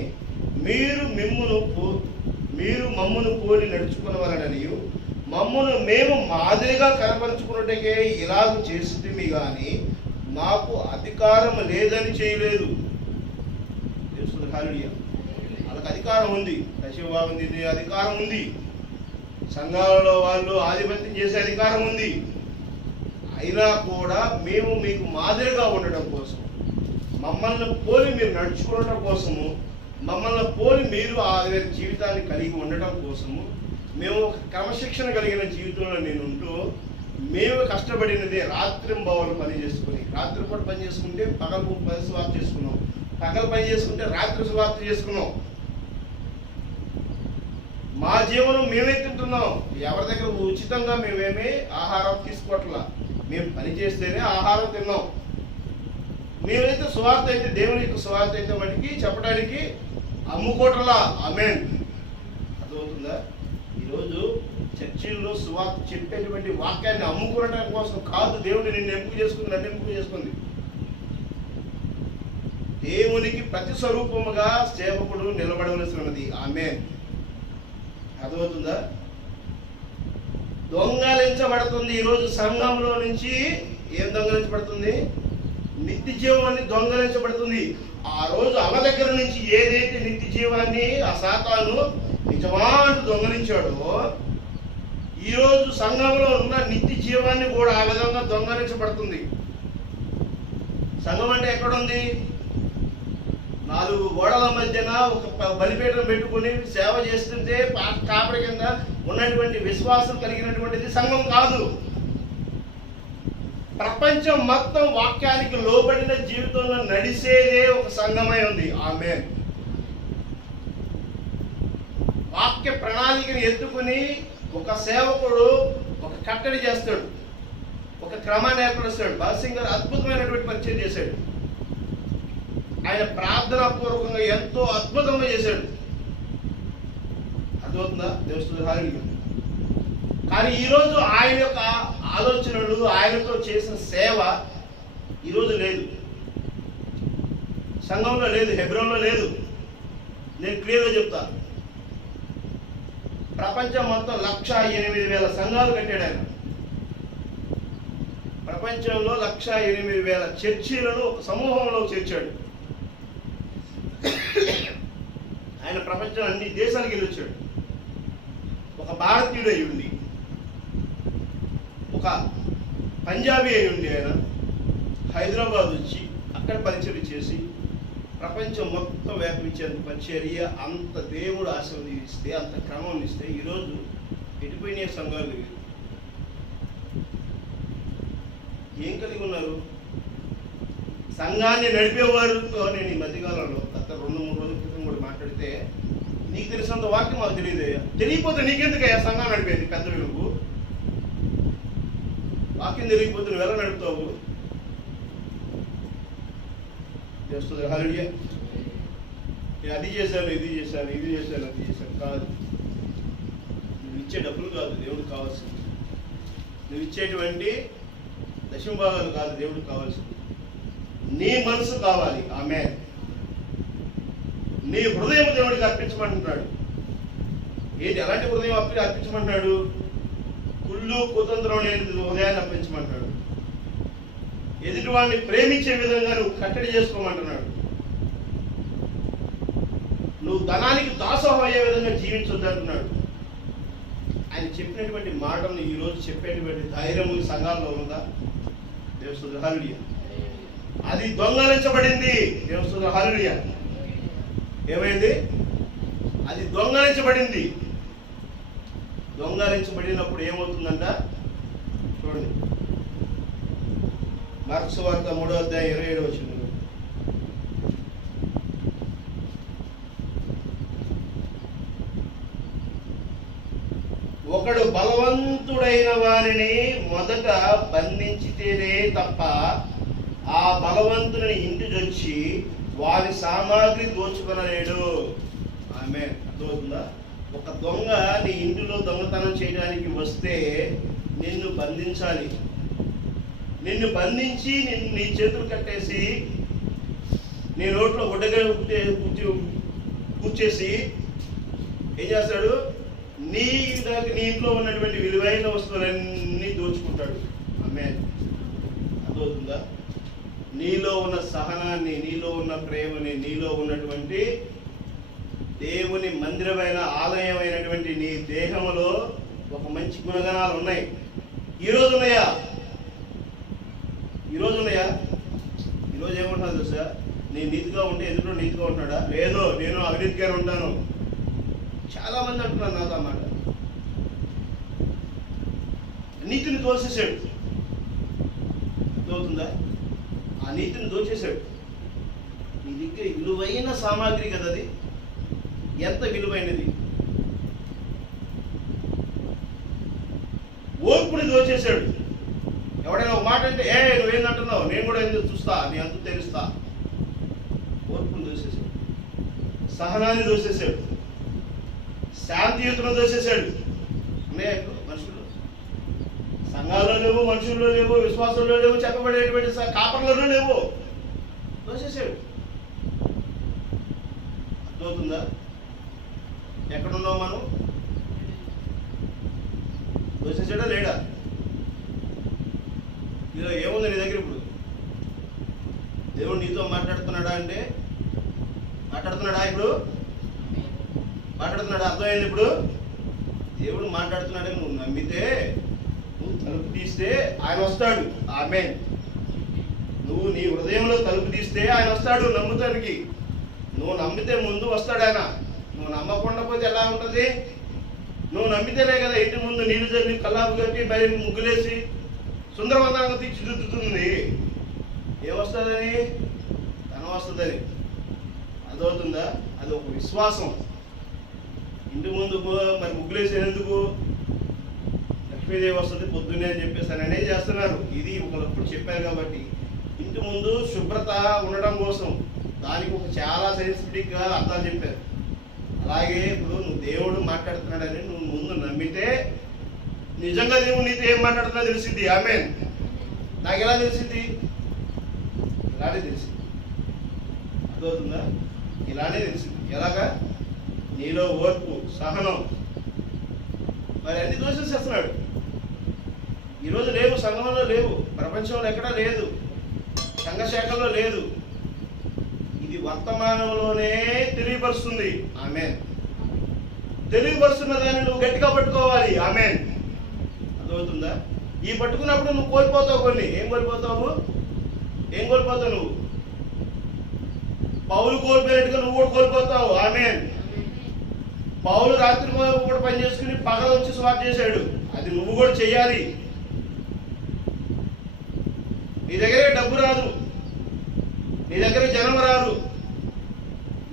మీరు మమ్మను పోలి నడుచుకునవలననియు మమ్మను మేము మాదిరిగా కనపరుచుకున్నట్టుకే ఇలాగ చేసితిమి గాని మాకు అధికారం లేదని చేయలేదు. హల్లెలూయా. వాళ్ళకి అధికారం ఉంది, దశమభాగం తినే అధికారం ఉంది, సంఘాలలో వాళ్ళు ఆధిపత్యం చేసే అధికారం ఉంది. అయినా కూడా మేము మీకు మాదిరిగా ఉండడం కోసం, మమ్మల్ని పోలి మీరు నడుచుకోవడం కోసము, మమ్మల్ని పోలి మీరు ఆ జీవితాన్ని కలిగి ఉండటం కోసము, మేము ఒక క్రమశిక్షణ కలిగిన జీవితంలో నేను ఉంటూ మేము కష్టపడినది రాత్రింబవలు పని చేసుకుని, రాత్రిపూట పని చేసుకుంటే పగలు పని సువార్త చేసుకున్నాం, పగలు పని చేసుకుంటే రాత్రి సువార్త చేసుకున్నాం. మా జీవనం మేమే తింటున్నాం. ఎవరి దగ్గర ఉచితంగా మేమేమి ఆహారం తీసుకోవట్లా. మేము పని చేస్తేనే ఆహారం తిన్నాం. మేమైతే సువార్త అయితే, దేవుని యొక్క సువార్త అయితే వాటికి చెప్పడానికి అమ్ముకోవట్లా. ఆమేన్. అర్థమవుతుందా? ఈరోజు చర్చిల్లో సువార్త చెప్పేటువంటి వాక్యాన్ని అమ్ముకోవడం కోసం కాదు. దేవుడిని నిన్ను ఎంపిక చేసుకుంది, నన్ను ఎంపిక చేసుకుంది. దేవునికి ప్రతి స్వరూపముగా సేవకుడు నిలబడవలసి ఉన్నది. ఆమేన్. అర్థమవుతుందా? దొంగలించబడుతుంది. ఈరోజు సంఘంలో నుంచి ఏం దొంగలించబడుతుంది? నిత్య జీవాన్ని దొంగలించబడుతుంది. ఆ రోజు అన్న దగ్గర నుంచి ఏదైతే నిత్య జీవాన్ని ఆ సాతాను నిజమాను దొంగలించాడో, ఈరోజు సంఘంలో ఉన్న నిత్య జీవాన్ని కూడా ఆ విధంగా దొంగలించబడుతుంది. సంఘం అంటే ఎక్కడుంది? 4 గోడల మధ్యన ఒక బలిపీఠం పెట్టుకుని సేవ చేస్తుంటే కాపరి కింద ఉన్నటువంటి విశ్వాసం కలిగినటువంటిది సంఘం కాదు. ప్రపంచం మొత్తం వాక్యానికి లోబడిన జీవితంలో నడిసేదే ఒక సంఘమై ఉంది. ఆమేన్. వాక్య ప్రణాళికని ఎత్తుకుని ఒక సేవకుడు ఒక కట్టడి చేస్తాడు, ఒక క్రమాన్ని ఏర్పరుస్తాడు. బాసింగ్ గారు అద్భుతమైనటువంటి పరిచయం చేశాడు. ఆయన ప్రార్థనా పూర్వకంగా ఎంతో అద్భుతంగా చేశాడు. అర్థమవుతుందా? దేవుని హల్లెలూయా. కానీ ఈరోజు ఆయన యొక్క ఆలోచనలు, ఆయనతో చేసిన సేవ ఈరోజు లేదు, సంఘంలో లేదు, హెబ్రోన్లో లేదు. నేను క్లియర్గా చెప్తా. ప్రపంచం మొత్తం 1,08,000 సంఘాలు కట్టాడు ఆయన. ప్రపంచంలో 1,08,000 చర్చీలను ఒక సమూహంలో చేర్చాడు. ఆయన ప్రపంచం అన్ని దేశాలకు వెళ్ళి వచ్చాడు. ఒక భారతీయుడు అయి ఉండి, ఒక పంజాబీ అయి ఉండి ఆయన హైదరాబాద్ వచ్చి అక్కడ పరిచర్య చేసి ప్రపంచం మొత్తం వ్యాపించేంత పరిచర్య, అంత దేవుడు ఆశీర్వదిస్తే, అంత క్రమం ఇస్తే ఈరోజు ఎటుపోయిన సంఘాలు ఏం కలిగి ఉన్నారు? సంఘాన్ని నడిపేవారుతో నేను ఈ మధ్యకాలంలో గత 2-3 రోజుల క్రితం కూడా మాట్లాడితే, నీకు తెలిసినంత వాక్యం మాకు తెలియదయ్యా, తెలియకపోతే నీకెందుకయ్యా సంఘాన్ని నడిపేది? పెద్దవి నువ్వు వాక్యం తెలియకపోతే నువ్వు ఎలా నడుపుతావు? చేస్తుంది. హల్లెలూయా. నేను అది చేశాను, ఇది చేశాను, అది చేశాను కాదు. నువ్వు ఇచ్చే డబ్బులు కాదు దేవుడికి కావాల్సింది. నువ్వు ఇచ్చేటువంటి దశమ భాగాలు కాదు దేవుడికి కావాల్సింది. నీ మనసు కావాలి. ఆమేన్. నీ హృదయం దేవుడికి అర్పించమంటున్నాడు. ఏంటి ఎలాంటి హృదయం అర్పించమంటున్నాడు? కుళ్ళు కుతంత్రం లేని హృదయాన్ని అర్పించమంటున్నాడు. ఎదుటి వాడిని ప్రేమించే విధంగా నువ్వు కట్టడి చేసుకోమంటున్నాడు. నువ్వు ధనానికి దాసోహం అయ్యే విధంగా జీవించొద్దు అంటున్నాడు. ఆయన చెప్పినటువంటి మాటలను ఈరోజు చెప్పేటువంటి ధైర్యం సంఘాల్లో ఉందా? దేవుని హల్లెలూయా. అది దొంగలించబడింది. హల్లెలూయా. ఏమైంది? అది దొంగలించబడింది. దొంగలించబడినప్పుడు ఏమవుతుందంట చూడండి. మార్కు సువార్త 3:27 ఒకడు బలవంతుడైన వారిని మొదట బంధించితేనే తప్ప ఆ బలవంతుని ఇంటికొచ్చి వారి సామాగ్రి దోచుకొనలేడు. ఆమె అర్థమవుతుందా? ఒక దొంగ నీ ఇంటిలో దొంగతనం చేయడానికి వస్తే నిన్ను బంధించాలి. నిన్ను బంధించి నీ చేతులు కట్టేసి నీ నోట్లో గుడ్డగా కూర్చేసి ఏం చేస్తాడు? నీ ఇంట్లో ఉన్నటువంటి విలువైన వస్తువులన్నీ దోచుకుంటాడు. ఆమేన్. అర్థమవుతుందా? నీలో ఉన్న సహనాన్ని, నీలో ఉన్న ప్రేమని, నీలో ఉన్నటువంటి దేవుని మందిరమైన ఆలయమైనటువంటి నీ దేహంలో ఒక మంచి గుణగణాలు ఉన్నాయి. ఈరోజు ఉన్నాయా? ఈరోజు ఏమంటున్నా తెలుసా? నేను నీతిగా ఉంటే ఎదురు నీతిగా ఉంటున్నాడా? లేదో నేను అవినీతిగానే ఉంటాను. చాలా మంది అంటున్నారు నాతో మాట. నీతిని దోచేసాడు. అర్థమవుతుందా? ఆ నీతిని దోచేశాడు. నీ దగ్గర విలువైన సామాగ్రి కదా అది. ఎంత విలువైనది! ఓర్పుని దోచేశాడు. ఎవడైనా ఒక మాట అంటే నువ్వేందంటున్నావు, నేను కూడా ఎందుకు చూస్తా, నీ అంత తెలుస్తా. ఓర్పుని దోచేశాడు. సహనాన్ని దోచేశాడు. శాంతియుతను దోచేశాడు. ఉన్నాయా మనుషులు? సంఘాల్లో లేవు, మనుషుల్లో లేవు, విశ్వాసంలో లేవు, చెప్పబడేటువంటి కాపర్లలో లేవు. దోచేశాడు. అర్థమవుతుందా? ఎక్కడున్నావు మనం? దోచేసాడా లేడా? ఇలా ఏముంది నీ దగ్గర? ఇప్పుడు దేవుడు నీతో మాట్లాడుతున్నాడా అంటే మాట్లాడుతున్నాడా? ఇప్పుడు మాట్లాడుతున్నాడా? అర్థమైంది? ఇప్పుడు దేవుడు మాట్లాడుతున్నాడని నువ్వు నమ్మితే, నువ్వు తలుపు తీస్తే ఆయన వస్తాడు. ఆమేన్. నువ్వు నీ హృదయంలో తలుపు తీస్తే ఆయన వస్తాడు నమ్ముతానికి. నువ్వు నమ్మితే ముందు వస్తాడు ఆయన. నువ్వు నమ్మకుండా పోతే ఎలా ఉంటుంది? నువ్వు నమ్మితేనే కదా ఇంటి ముందు నీళ్లు చల్లి కల్లాపు కట్టి బయట ముగ్గులేసి సుందరవంతంగా తీర్చిదిద్దుతుంది. ఏమొస్తుందని? తన వస్తుందని. అదవుతుందా? అది ఒక విశ్వాసం. ఇంటి ముందు మరి ముగ్గులేసేందుకు లక్ష్మీదేవి వస్తుంది పొద్దున్నే అని చెప్పేసి అని అనేది చేస్తున్నారు. ఇది ఒకప్పుడు చెప్పారు కాబట్టి ఇంటి ముందు శుభ్రత ఉండడం కోసం దానికి ఒక చాలా సైంటిఫిక్గా అర్థాలు చెప్పారు. అలాగే ఇప్పుడు నువ్వు దేవుడు మాట్లాడుతున్నాడని నువ్వు ముందు నమ్మితే నిజంగా దేవుడు నీతో ఏం మాట్లాడుతున్నా తెలిసింది. ఆమేన్. నాకు ఎలా తెలిసింది? ఇలానే తెలిసింది. అర్థమవుతుందా? ఇలానే తెలిసింది. ఎలాగా? నీలో ఓర్పు, సహనం. మరి అన్ని దోషిస్తున్నాడు. ఈరోజు లేవు, సంఘంలో లేవు, ప్రపంచంలో ఎక్కడా లేదు, సంఘశాఖలో లేదు. ఇది వర్తమానంలోనే తెలియపరుస్తుంది. ఆమేన్. తెలియపరుస్తున్న దాన్ని నువ్వు గట్టిగా పట్టుకోవాలి. ఆమేన్. అర్థమవుతుందా? ఈ పట్టుకున్నప్పుడు నువ్వు కోల్పోతావు కొన్ని. ఏం కోల్పోతావు? నువ్వు పౌలు కోల్పోయినట్టుగా నువ్వు కూడా కోల్పోతావు. ఆమేన్. పౌలు రాత్రి కూడా పని చేసుకుని పగల వచ్చి స్వాప్ చేశాడు. అది నువ్వు కూడా చెయ్యాలి. నీ దగ్గరే డబ్బు రాదు, నీ దగ్గర జనం రారు,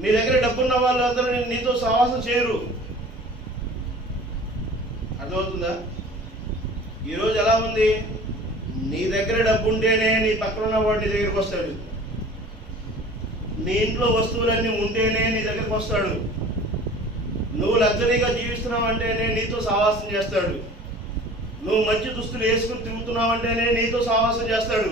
నీ దగ్గర డబ్బున్న వాళ్ళందరూ నీతో సహవాసం చేయరు. అర్థమవుతుందా? ఈరోజు ఎలా ఉంది? నీ దగ్గర డబ్బు ఉంటేనే నీ పక్కన ఉన్నవాడు నీ దగ్గరికి వస్తాడు. నీ ఇంట్లో వస్తువులన్నీ ఉంటేనే నీ దగ్గరికి వస్తాడు. నువ్వు లగ్జరీగా జీవిస్తున్నావు అంటేనే నీతో సహవాసం చేస్తాడు. నువ్వు మంచి దుస్తులు వేసుకుని తిరుగుతున్నావు అంటేనే నీతో సహవాసం చేస్తాడు.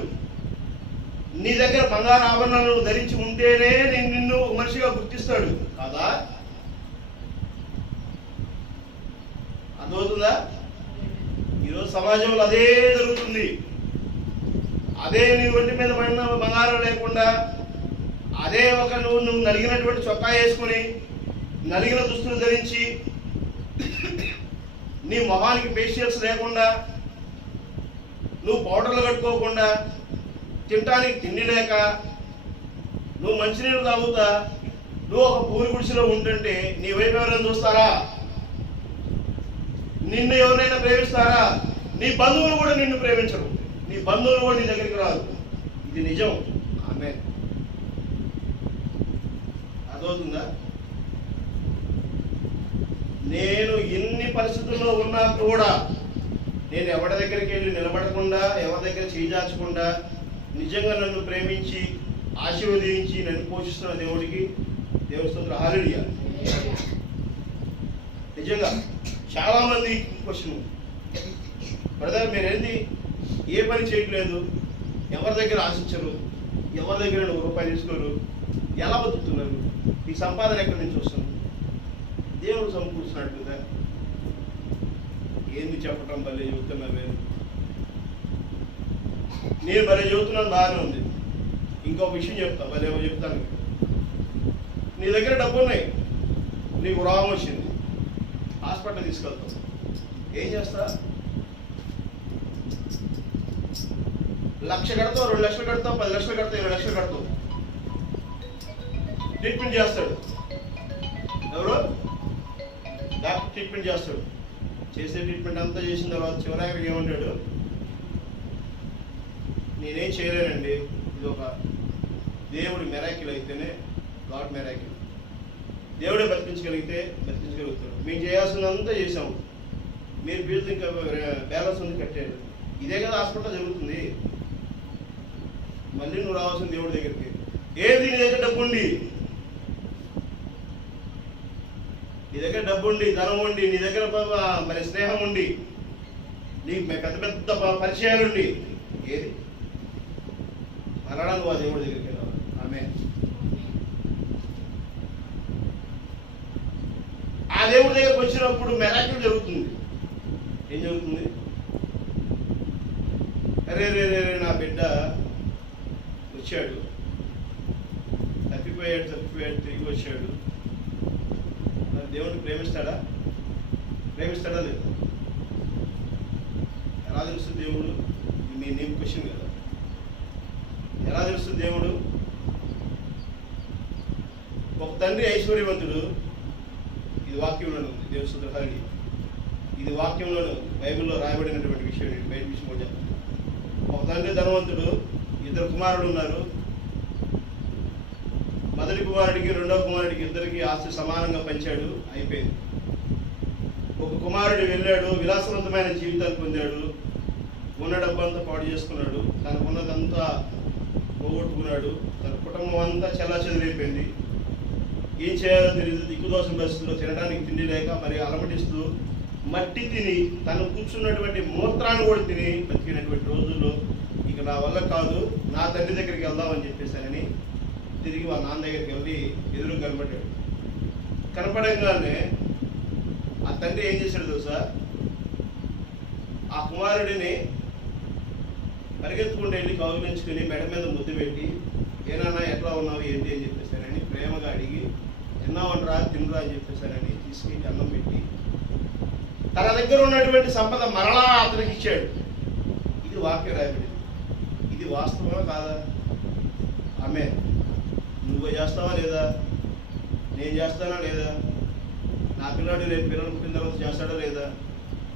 నీ దగ్గర బంగారు ఆభరణాలు ధరించి ఉంటేనే నిన్ను మనిషిగా గుర్తిస్తాడు కాదా? అర్థమవుతుందా? ఈరోజు సమాజంలో అదే జరుగుతుంది. అదే నీ ఒంటి మీద పడిన బంగారం లేకుండా, అదే ఒక నువ్వు నలిగినటువంటి చొక్కా వేసుకుని, నలిగిన దుస్తులు ధరించి, నీ మొహానికి ఫేషియల్స్ లేకుండా, నువ్వు పౌడర్లు కట్టుకోకుండా, తినటానికి తిండి లేక, నువ్వు మంచినీళ్ళు తాగుతా, నువ్వు ఒక పూరి గుడిసెలో ఉంటుంటే నీ వైపు ఎవరైనా చూస్తారా? నిన్ను ఎవరైనా ప్రేమిస్తారా? నీ బంధువులు కూడా నిన్ను ప్రేమించరు, నీ బంధువులు కూడా నీ దగ్గరికి రాదు. ఇది నిజం. ఆమేన్. అర్థమవుతుందా? నేను ఎన్ని పరిస్థితుల్లో ఉన్నా కూడా నేను ఎవరి దగ్గరికి వెళ్ళి నిలబడకుండా, ఎవరి దగ్గర చేజార్చకుండా, నిజంగా నన్ను ప్రేమించి ఆశీర్వదించి నన్ను పోషిస్తున్న దేవుడికి దేవుడి స్తోత్రం. హల్లెలూయా. నిజంగా చాలా మంది క్వశ్చన్, బ్రదర్ మీరేంది ఏ పని చేయట్లేదు, ఎవరి దగ్గర ఆశించరు, ఎవరి దగ్గర రూపాయలు తీసుకోరు, ఎలా బతుకుతున్నారు, ఈ సంపాదన ఎక్కడి నుంచి వస్తుంది? దేవుడు సమకూర్చున్నాడు కదా. ఏంది చెప్పటం, భలే చెబుతున్నా నేను భలే చెబుతున్నాను, బాగానే ఉంది. ఇంకొక విషయం చెప్తా, భలే చెప్తాను. నీ దగ్గర డబ్బు ఉన్నాయి, నీకు రోగం వచ్చింది, హాస్పిటల్ తీసుకెళ్తావు, ఏం చేస్తా? 1,00,000 కడతావు, 2 లక్షలు కడతావు, 10 లక్షలు కడతావు, 20 లక్షలు కడతావు. ట్రీట్మెంట్ చేస్తాడు ఎవరు? డాక్టర్ ట్రీట్మెంట్ చేస్తాడు. చేసే ట్రీట్మెంట్ అంతా చేసిన తర్వాత చివరికి ఏమంటాడు? నేనేం చేయలేనండి, ఇది ఒక దేవుడి మెరాకిల్ అయితేనే, గాడ్ మెరాకిల్. దేవుడే బతికించగలిగితే బతికించగలుగుతాడు. మేము చేయాల్సిందంతా చేసాము, మీరు బిల్లు ఇంకా బ్యాలెన్స్ ఉంది కట్టాడు. ఇదే కదా హాస్పిటల్ జరుగుతుంది. మళ్ళీ నువ్వు రావాల్సిన దేవుడి దగ్గరికి. ఏది నీ దగ్గర డబ్బు ఉండి, నీ దగ్గర డబ్బు ఉండి, ధనం ఉండి, నీ దగ్గర మరి స్నేహం ఉండి, నీకు పెద్ద పెద్ద పరిచయాలుండి, ఏది మరలా నువ్వు ఆ దేవుడి దగ్గరికి వెళ్ళాలి. ఆమేన్. ఆ దేవుడి దగ్గరకు వచ్చినప్పుడు మెరాకిల్ జరుగుతుంది. ఏం జరుగుతుంది? అరే రే రే నా బిడ్డ వచ్చాడు, తప్పిపోయాడు, తిరిగి వచ్చాడు. దేవుడిని ప్రేమిస్తాడా? ప్రేమిస్తాడా లేదు? ఎలా తెలుస్తుంది దేవుడు? మీ నేమ్ క్వశ్చన్ కదా. ఎలా తెలుస్తుంది దేవుడు? ఒక తండ్రి ఐశ్వర్యవంతుడు, ఇది వాక్యంలోనే ఉంది. దేవుని స్తోత్రం. ఇది వాక్యంలోనే బైబిల్లో రాయబడినటువంటి విషయం. నేను బయట విషయం కూడా చెప్తాను. ఒక తండ్రి ధనవంతుడు, 2 కుమారుడు ఉన్నారు. మొదటి కుమారుడికి, రెండవ కుమారుడికి ఇద్దరికి ఆస్తి సమానంగా పంచాడు, అయిపోయింది. ఒక కుమారుడు వెళ్ళాడు, విలాసవంతమైన జీవితాన్ని పొందాడు, ఉన్న డబ్బంతా పాడు చేసుకున్నాడు, తనకు ఉన్నదంతా పోగొట్టుకున్నాడు, తన కుటుంబం అంతా చెల్లాచెదిరైపోయింది. ఏం చేయాలో తెలియదు, దిక్కుదోషం పరిస్థితుల్లో తినడానికి తిండి లేక మరి అలమటిస్తూ మట్టి తిని, తను కూర్చున్నటువంటి మూత్రాన్ని కూడా తిని బతికినటువంటి రోజుల్లో ఇక నా వల్ల కాదు, నా తండ్రి దగ్గరికి వెళ్దామని చెప్పేశానని తిరిగి వాళ్ళ నాన్న దగ్గరికి వెళ్ళి ఎదురు కనపడ్డాడు. కనపడంగానే ఆ తండ్రి ఏం చేశాడు తెలుసా? ఆ కుమారుడిని పరిగెత్తుకుంటూ వెళ్ళి కౌగిలించుకుని మెడ మీద ముద్దు పెట్టి, ఏనాన్నా ఎట్లా ఉన్నావు ఏంటి అని చెప్పేశానని ప్రేమగా అడిగి, ఎన్నావనరా తినరా అని చెప్పేశానని తీసుకెళ్ళి అన్నం పెట్టి తన దగ్గర ఉన్నటువంటి సంపద మరలా అతనికి ఇచ్చాడు. ఇది వాక్యం రాయబడింది. ఇది వాస్తవమా కాదా? ఆమేన్. నువ్వు చేస్తావా లేదా? నేను చేస్తానా లేదా? నా పిల్లాడు రేపు పిల్లలు పుట్టిన తర్వాత చేస్తాడా లేదా?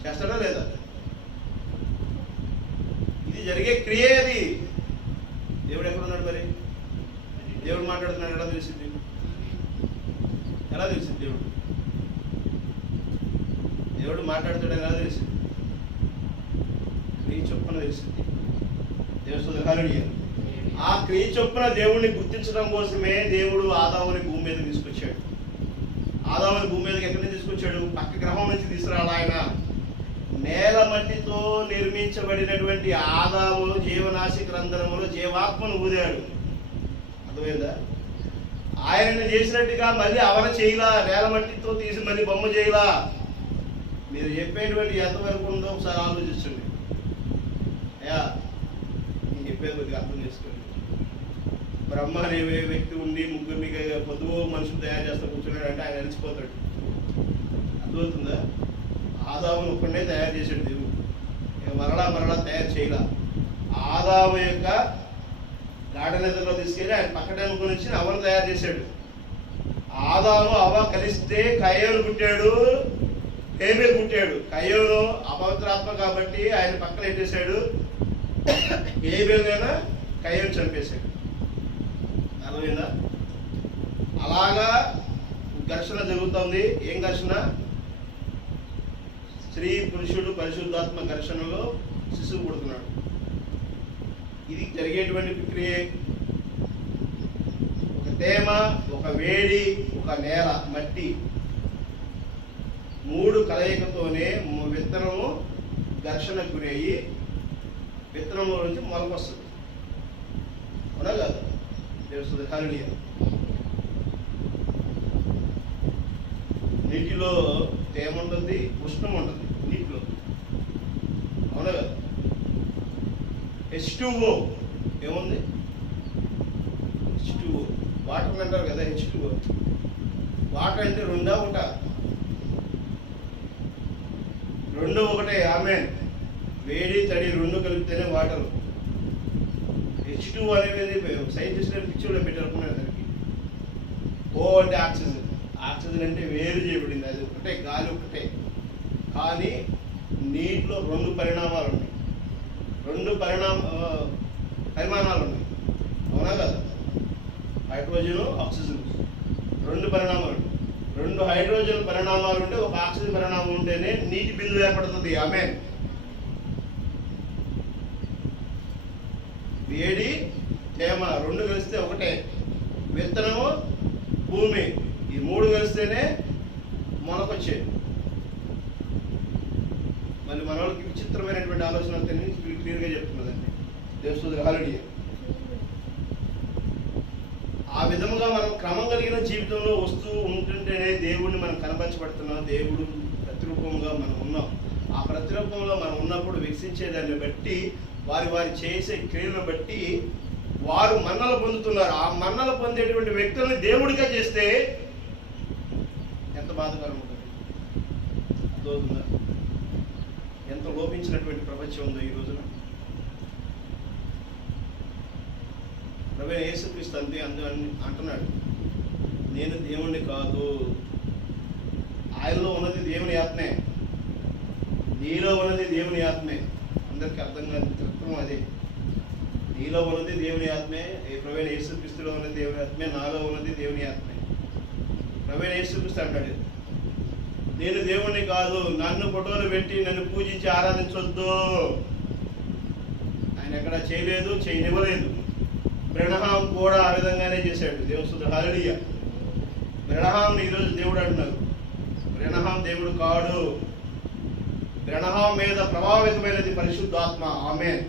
చేస్తాడా లేదా? ఇది జరిగే క్రియ. అది దేవుడు ఎక్కడున్నాడు? మరి దేవుడు మాట్లాడుతున్నాడు, ఎలా తెలిసింది? ఎలా తెలిసింది? దేవుడు మాట్లాడుతాడు ఎలా తెలిసింది? క్రియ చొప్పున తెలిసింది. దేవుడు హల్లెలూయా. ఆ క్రియ చొప్పున దేవుడిని గుర్తించడం కోసమే దేవుడు ఆదాముని భూమి మీద తీసుకొచ్చాడు. ఆదాముని భూమి మీదకి ఎక్కడి నుంచి తీసుకొచ్చాడు? పక్క గ్రహం నుంచి తీసుకురాలి. ఆయన నేల మట్టితో నిర్మించబడినటువంటి ఆదాము జీవనాశి గ్రంథములో జీవాత్మను ఊదాడు. అర్థమైందా? ఆయనను చేసినట్టుగా మళ్ళీ అవన చేయలా, నేల మట్టితో తీసి మళ్ళీ బొమ్మ చేయలా. మీరు చెప్పేటువంటి ఎంతవరకు ఉందో ఒకసారి ఆలోచించండి. అయ్యా నేను చెప్పేది కొద్దిగా అర్థం చేసుకోండి. బ్రహ్మ అనే వ్యక్తి ఉండి ముగ్గురిని పొద్దుగో మనుషులు తయారు చేస్తా కూర్చున్నాడు అంటే ఆయన అలిసిపోతాడు. అర్థమవుతుందా? ఆదామును ఒక్కడే తయారు చేసాడు దేవుడు, మరలా తయారు చేయలా. ఆదాము యొక్క గాఢ నిద్రలో తీసుకెళ్ళి ఆయన పక్కన గురించి అవను తయారు చేశాడు. ఆదాము అవ్వ కలిస్తే కయ్యోను పుట్టాడు, హేబేలు పుట్టాడు. కయ్యోను అపవిత్రాత్మ కాబట్టి ఆయన పక్కన పెట్టేశాడు, హేబేలునైనా కయ్యోను చంపేశాడు. అర్థమైందా? అలాగా ఘర్షణ జరుగుతుంది. ఏం ఘర్షణ? స్త్రీ పురుషుడు పరిశుద్ధాత్మ ఘర్షణలో శిశువు పుడుతున్నాడు. ఇది జరిగేటువంటి ప్రక్రియ. ఒక తేమ, ఒక వేడి, ఒక నేల, మట్టి, మూడు కలయికతోనే విత్తనము ఘర్షణకు గురయ్యి విత్తనము నుంచి మొలకొస్తుంది. అవునా కదా? తెలుస్తుంది. హల్లెలూయా. నీటిలో తేమ ఉంటుంది, ఉష్ణం ఉంటుంది నీటిలో. అవునా కదా? H2O ఏముంది? H2O వాటర్ అంటారు కదా. H2O వాటర్ అంటే రెండా ఒకటా? రెండు ఒకటే. ఆమెన్. వేడి తడి రెండు కలిపితేనే వాటర్. H2O అనేది సైంటిస్టులు పిక్చర్లో పెట్టారు దానికి. ఓ అంటే ఆక్సిజన్. ఆక్సిజన్ అంటే వేరు చేయబడింది, అది ఒకటే, గాలి ఒకటే. కానీ నీటిలో రెండు పరిణామాలు ఉన్నాయి, రెండు పరిమాణాలు ఉన్నాయి. అవునా కదా? హైడ్రోజన్, ఆక్సిజన్ రెండు పరిణామాలు. రెండు హైడ్రోజన్ పరిణామాలు ఉంటే ఒక ఆక్సిజన్ పరిణామం ఉంటేనే నీటి బిందువు ఏర్పడుతుంది. ఆమెన్. వేడి తేమ రెండు కలిస్తే ఒకటే. విత్తనము, భూమి, ఈ మూడు కలిస్తేనే మొలకొచ్చేది. మళ్ళీ మన వాళ్ళకి విచిత్రమైనటువంటి ఆలోచన క్లియర్గా చెప్తున్నదండి. దేవస్తుతుల హల్లెలూయా. ఆ విధముగా మనం క్రమం కలిగిన జీవితంలో వస్తూ ఉంటుంటేనే దేవుడిని మనం కనపరచబడుతున్నాం. దేవుడు ప్రతిరూపంగా మనం ఉన్నాం. ఆ ప్రతిరూపంలో మనం ఉన్నప్పుడు వికసించేదాన్ని బట్టి, వారి చేసే క్రియలను బట్టి వారు మన్నలు పొందుతున్నారు. ఆ మన్నలు పొందేటువంటి వ్యక్తుల్ని దేవుడిగా చేస్తే ఎంత బాధకరం ఉంటుంది. అర్థమవుతుందా? ఎంత లోపించినటువంటి ప్రపంచం ఉందో ఈ రోజున. ప్రభువైన యేసుక్రీస్తు అంటున్నాడు, నేను దేవుణ్ణి కాదు. ఆయనలో ఉన్నది దేవుని ఆత్మే, నీలో ఉన్నది దేవుని ఆత్మే. అందరికీ అర్థం కాని తత్వం అదే. నీలో ఉన్నది దేవుని ఆత్మే. ప్రభువైన యేసుక్రీస్తులో ఉన్నది దేవుని ఆత్మే, నాలో ఉన్నది దేవుని ఆత్మే. ప్రభువైన యేసుక్రీస్తు అంటాడు, నేను దేవుణ్ణి కాదు, నన్ను ఫోటోలు పెట్టి నన్ను పూజించి ఆరాధించొద్దు. ఆయన ఎక్కడ చేయలేదు, చేయనివ్వలేదు. బ్రహ్నాం కూడా ఆ విధంగానే చేశాడు. దేవస్తుతుల హల్లెలూయా. బ్రహ్నాం ఈరోజు దేవుడు అంటున్నారు. బ్రహ్నాం దేవుడు కాడు. బ్రహ్నాం మీద ప్రభావితమైనది పరిశుద్ధాత్మ. ఆమేన్.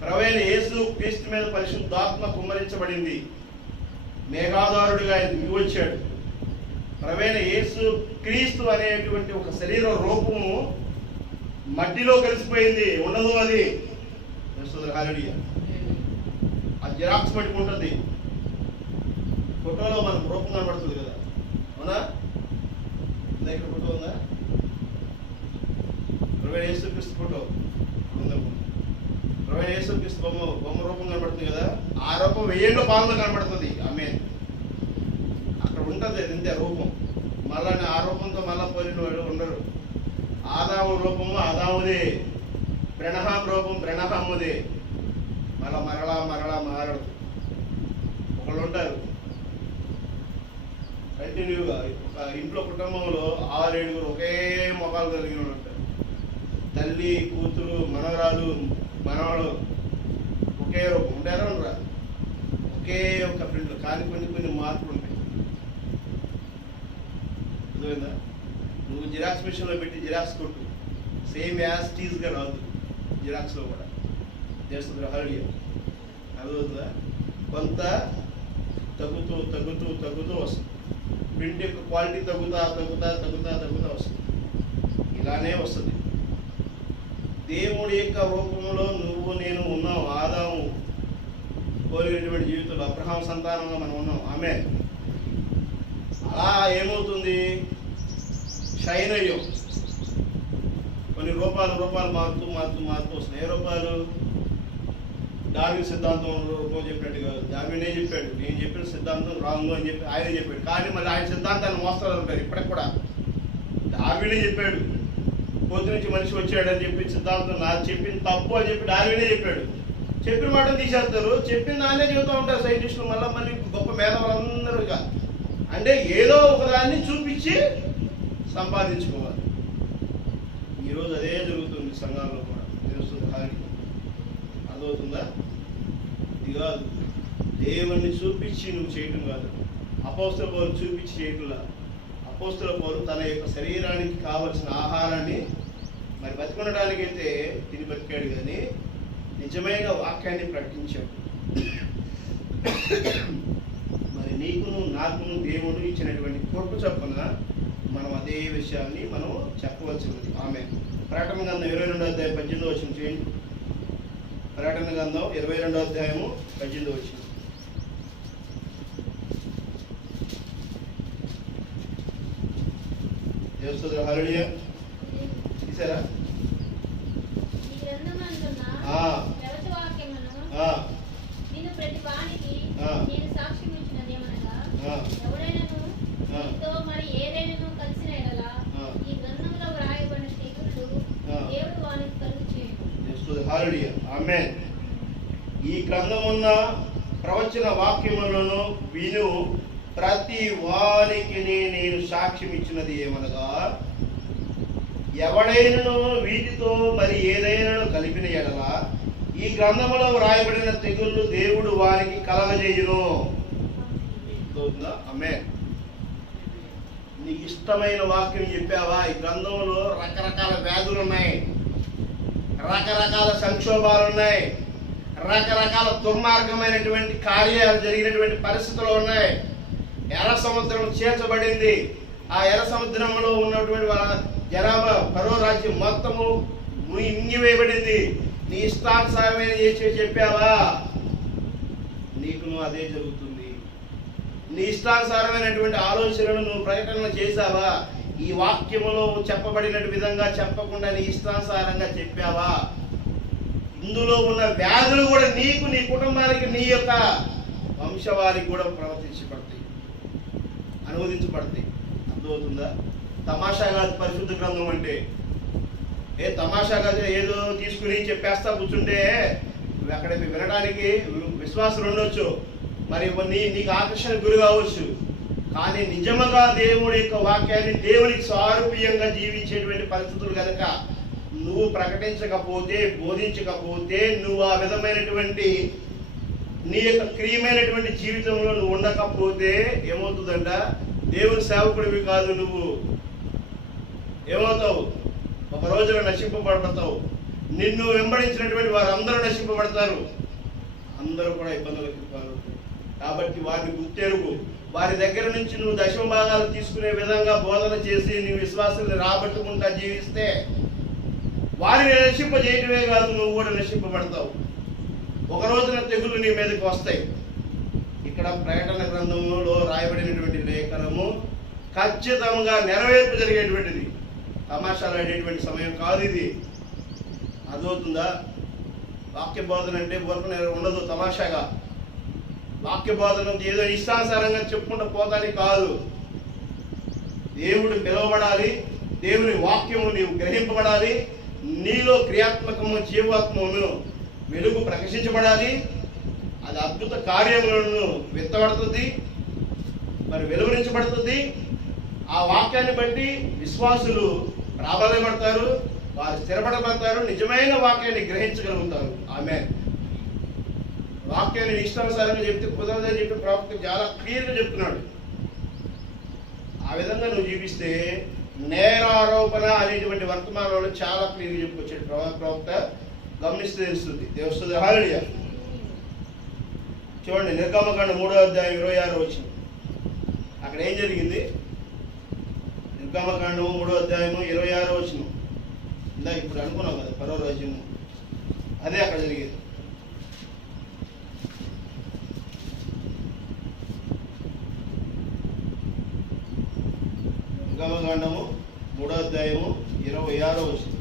ప్రభువైన యేసు క్రీస్తు మీద పరిశుద్ధాత్మ కుమ్మరించబడింది. మేఘాధారుడిగా ఆయన దిగి వచ్చాడు. ప్రభువైన యేసు క్రీస్తు అనేటువంటి ఒక శరీర రూపము మట్టిలో కలిసిపోయింది, ఉండదు అది. హల్లెలూయా. ఆ జిరాక్స్ పెట్టుకుంటుంది. ఫోటోలో మనకు రూపం కనబడుతుంది కదా. అవునా? ఇక్కడ ఫోటో ఉందా? ప్రభువైన యేసు క్రీస్తు ఫోటో ఉందా? ప్రభువైన యేసు క్రీస్తు బొమ్మ రూపం కనబడుతుంది కదా. ఆ రూపం 1000 పాలన కనబడుతుంది. ఆమేన్. అక్కడ ఉంటుంది ఇంతే రూపం. మళ్ళా ఆ రూపంతో మళ్ళా పోలిన వాడు ఉండరు. ఆదాము రూపము ఆదాముదే, బ్రహ్నాం రూపం బ్రహ్నాముదే. మరలా మారడు. ఒకళ్ళు ఉంటారు కంటిన్యూగా. ఒక ఇంట్లో కుటుంబంలో 6-7 ఒకే మొఖాలు కలిగిన ఉంటారు. తల్లి, కూతురు, మనవరాలు, మనవాళ్ళు ఒకే రూపం ఉంటారా ఉండరా? ఒకే ఒక ప్రింట్. కానీ కొన్ని మార్పులు ఉంటాయి. అర్థమైందా? నువ్వు జిరాక్స్ మిషన్లో పెట్టి జిరాక్స్ కొట్టు, సేమ్ యాజ్ టీజ్గా రాదు జిరాక్స్లో కూడా. దేవస్తుతుల హల్లెలూయా. అర్థమవుతుందా? కొంత తగ్గుతూ వస్తుంది. ప్రింట్ యొక్క క్వాలిటీ తగ్గుతా వస్తుంది. ఇలానే వస్తుంది. దేవుడి యొక్క రూపంలో నువ్వు నేను ఉన్నాం. ఆదాము కోరినటువంటి జీవితంలో అబ్రహాం సంతానంగా మనం ఉన్నాం. ఆమేన్. అలా ఏమవుతుంది? షైన్ అయ్యాం. కొన్ని రూపాలు మారుతూ వస్తున్నాయి. ఏ రూపాలు? డార్విన్ సిద్ధాంతం చెప్పినట్టు కాదు. డార్వినే చెప్పాడు నేను చెప్పిన సిద్ధాంతం రాంగ్ అని చెప్పి ఆయనే చెప్పాడు. కానీ మళ్ళీ ఆయన సిద్ధాంతాన్ని మోస్తారు ఉంటారు ఇప్పటికి కూడా. డార్వినే చెప్పాడు పొద్దు నుంచి మనిషి వచ్చాడని చెప్పి సిద్ధాంతం నాకు చెప్పింది తప్పు అని చెప్పి డార్వినే చెప్పాడు. చెప్పిన మాటలు తీసేస్తారు, చెప్పిన దాన్నే చెబుతూ ఉంటారు సైంటిస్టులు. మళ్ళీ గొప్ప మేధావులందరూ అంటే ఏదో ఒకదాన్ని చూపించి సంపాదించుకోవాలి. ఈరోజు అదే జరుగుతుంది సంఘాల్లో కూడా. తెలుస్తుంది హాని అర్థమవుతుందా? ఇది కాదు, దేవుణ్ణి చూపించి నువ్వు చేయటం కాదు. అపోస్తల పౌలు చూపించి చేయటంలా. అపోస్తల పౌలు తన యొక్క శరీరానికి కావలసిన ఆహారాన్ని మరి బతికొనడానికైతే తిని బతికాడు, కానీ నిజమైన వాక్యాన్ని ప్రకటించాడు. మరి నీకును నాకును దేవుడు ఇచ్చినటువంటి కృప చొప్పున మనం అదే విషయాన్ని మనం చెప్పవలసినది. ఆమె ప్రకటన గ్రంథం 22వ అధ్యాయం 18వ వచనం చేయండి. ప్రకటన గ్రంథం 22వ అధ్యాయము 18వ వచనం. దేవస్తుతుల హల్లెలూయా. తీసారా? నిన్ను ప్రతి వానికి నేను సాక్ష్యం ఇచ్చినదేమనగా, ఎవడైనాను నీతో మరి ఏదైనాను కలిసిన ఎడల ఈ గ్రంథంలో వ్రాయబడిన తెగుళ్ళు దేవుడు వానికి కలుగు చేయను. హల్లెలూయా. ఆమేన్. ఈ గ్రంథమున్న ప్రవచన వాక్యములను విను ప్రతి వానికి నేను సాక్ష్యం ఇచ్చినది ఏమనగా, ఎవడైనను వీటితో మరి ఏదైనాను కలిపిన ఎడల ఈ గ్రంథములో వ్రాయబడిన తెగుళ్ళు దేవుడు వారికి కలగజేయును. ఆమేన్. నీకు ఇష్టమైన వాక్యం చెప్పావా? ఈ గ్రంథంలో రకరకాల వ్యాధులు ఉన్నాయి, రకరకాల సంక్షోభాలు ఉన్నాయి, రకరకాల దుర్మార్గమైనటువంటి కార్యాలు జరిగినటువంటి పరిస్థితులు ఉన్నాయి. ఎర్ర సముద్రం చేర్చబడింది. ఆ ఎర్ర సముద్రంలో ఉన్నటువంటి వాళ్ళ జనాభా ఫరో రాజ్యం మొత్తము మింగివేయబడింది. నీ ఇష్టానుసారమైన చేసి చెప్పావా? నీకు నువ్వు అదే జరుగుతుంది. నీ ఇష్టానుసారమైనటువంటి ఆలోచనలు నువ్వు ప్రకటన చేశావా? ఈ వాక్యములో చెప్పబడిన విధంగా చెప్పకుండా నీ ఇష్టానుసారంగా చెప్పావా? ఇందులో ఉన్న వ్యాధులు కూడా నీకు, నీ కుటుంబానికి, నీ యొక్క వంశవారికి కూడా ప్రవర్తించబడతాయి, అనువదించబడతాయి. అర్థమవుతుందా? తమాషాగా పరిశుద్ధ గ్రంథం అంటే తమాషాగా ఏదో తీసుకుని చెప్పేస్తా కూర్చుంటే నువ్వు అక్కడ వినడానికి విశ్వాసం ఉండొచ్చు, మరి నీకు ఆకర్షణ గురి కావచ్చు. కానీ నిజముగా దేవుడి యొక్క వాక్యాన్ని దేవునికి సారూప్యంగా జీవించేటువంటి పరిస్థితులు కనుక నువ్వు ప్రకటించకపోతే, బోధించకపోతే, నువ్వు ఆ విధమైనటువంటి నీ యొక్క క్రియమైనటువంటి జీవితంలో నువ్వు ఉండకపోతే ఏమవుతుందంట? దేవుని సేవకుడివి కాదు నువ్వు. ఏమవుతావు? ఒక రోజున నశింపబడతావు. నిన్ను వెంబడించినటువంటి వారు అందరూ నశింపబడతారు, అందరూ కూడా ఇబ్బందులకు పాల్గొంటారు. కాబట్టి వారిని గుర్తెరుగు. వారి దగ్గర నుంచి నువ్వు దశమ భాగాలు తీసుకునే విధంగా బోధన చేసి నీ విశ్వాసాన్ని రాబట్టుకుంటా జీవిస్తే వారిని నశింపజేయటమే కాదు, నువ్వు కూడా నశింపబడతావు. ఒక రోజున తెగులు నీ మీదకి వస్తాయి. ఇక్కడ ప్రకటన గ్రంథంలో రాయబడినటువంటి లేఖనము ఖచ్చితంగా నెరవేర్పు జరిగేటువంటిది. తమాషాలు ఆడేటువంటి సమయం కాదు ఇది. అర్థమవుతుందా? వాక్య బోధన అంటే ఊరకనే ఉండదు తమాషాగా. వాక్య బోధన ఏదో ఇష్టానుసారంగా చెప్పుకుంటూ పోతానికి కాదు. దేవుడు పిలువబడాలి, దేవుని వాక్యము నీవు గ్రహింపబడాలి, నీలో క్రియాత్మకము జీవాత్మను వెలుగు ప్రకాశించబడాలి. అది అద్భుత కార్యములను విత్తబడుతుంది, మరి వెలువరించబడుతుంది. ఆ వాక్యాన్ని బట్టి విశ్వాసులు ప్రాబల్యపడతారు, వారు స్థిరపడబడతారు, నిజమైన వాక్యాన్ని గ్రహించగలుగుతారు. ఆమేన్. వాక్యాన్ని ఇష్టానుసారంగా చెప్తే కుదరదని చెప్పి ప్రవక్త చాలా క్లియర్గా చెప్తున్నాడు. ఆ విధంగా నువ్వు జీవిస్తే నేరారోపణ అనేటువంటి వర్తమానంలో చాలా క్లియర్గా చెప్పుకొచ్చాడు ప్రవక్త. గమనిస్తే తెలుస్తుంది. దేవస్తుతి హల్లెలూయా. చూడండి, నిర్గమకాండం 3వ అధ్యాయం 26వ వచనం. అక్కడ ఏం జరిగింది? నిర్గమకాండం 3వ అధ్యాయం 26వ వచనం. ఇందా ఇప్పుడు అనుకున్నాం కదా ఫరో రాజ్యం, అదే అక్కడ జరిగేది. నిర్గమకాండము 3వ అధ్యాయము 26వ వచనం.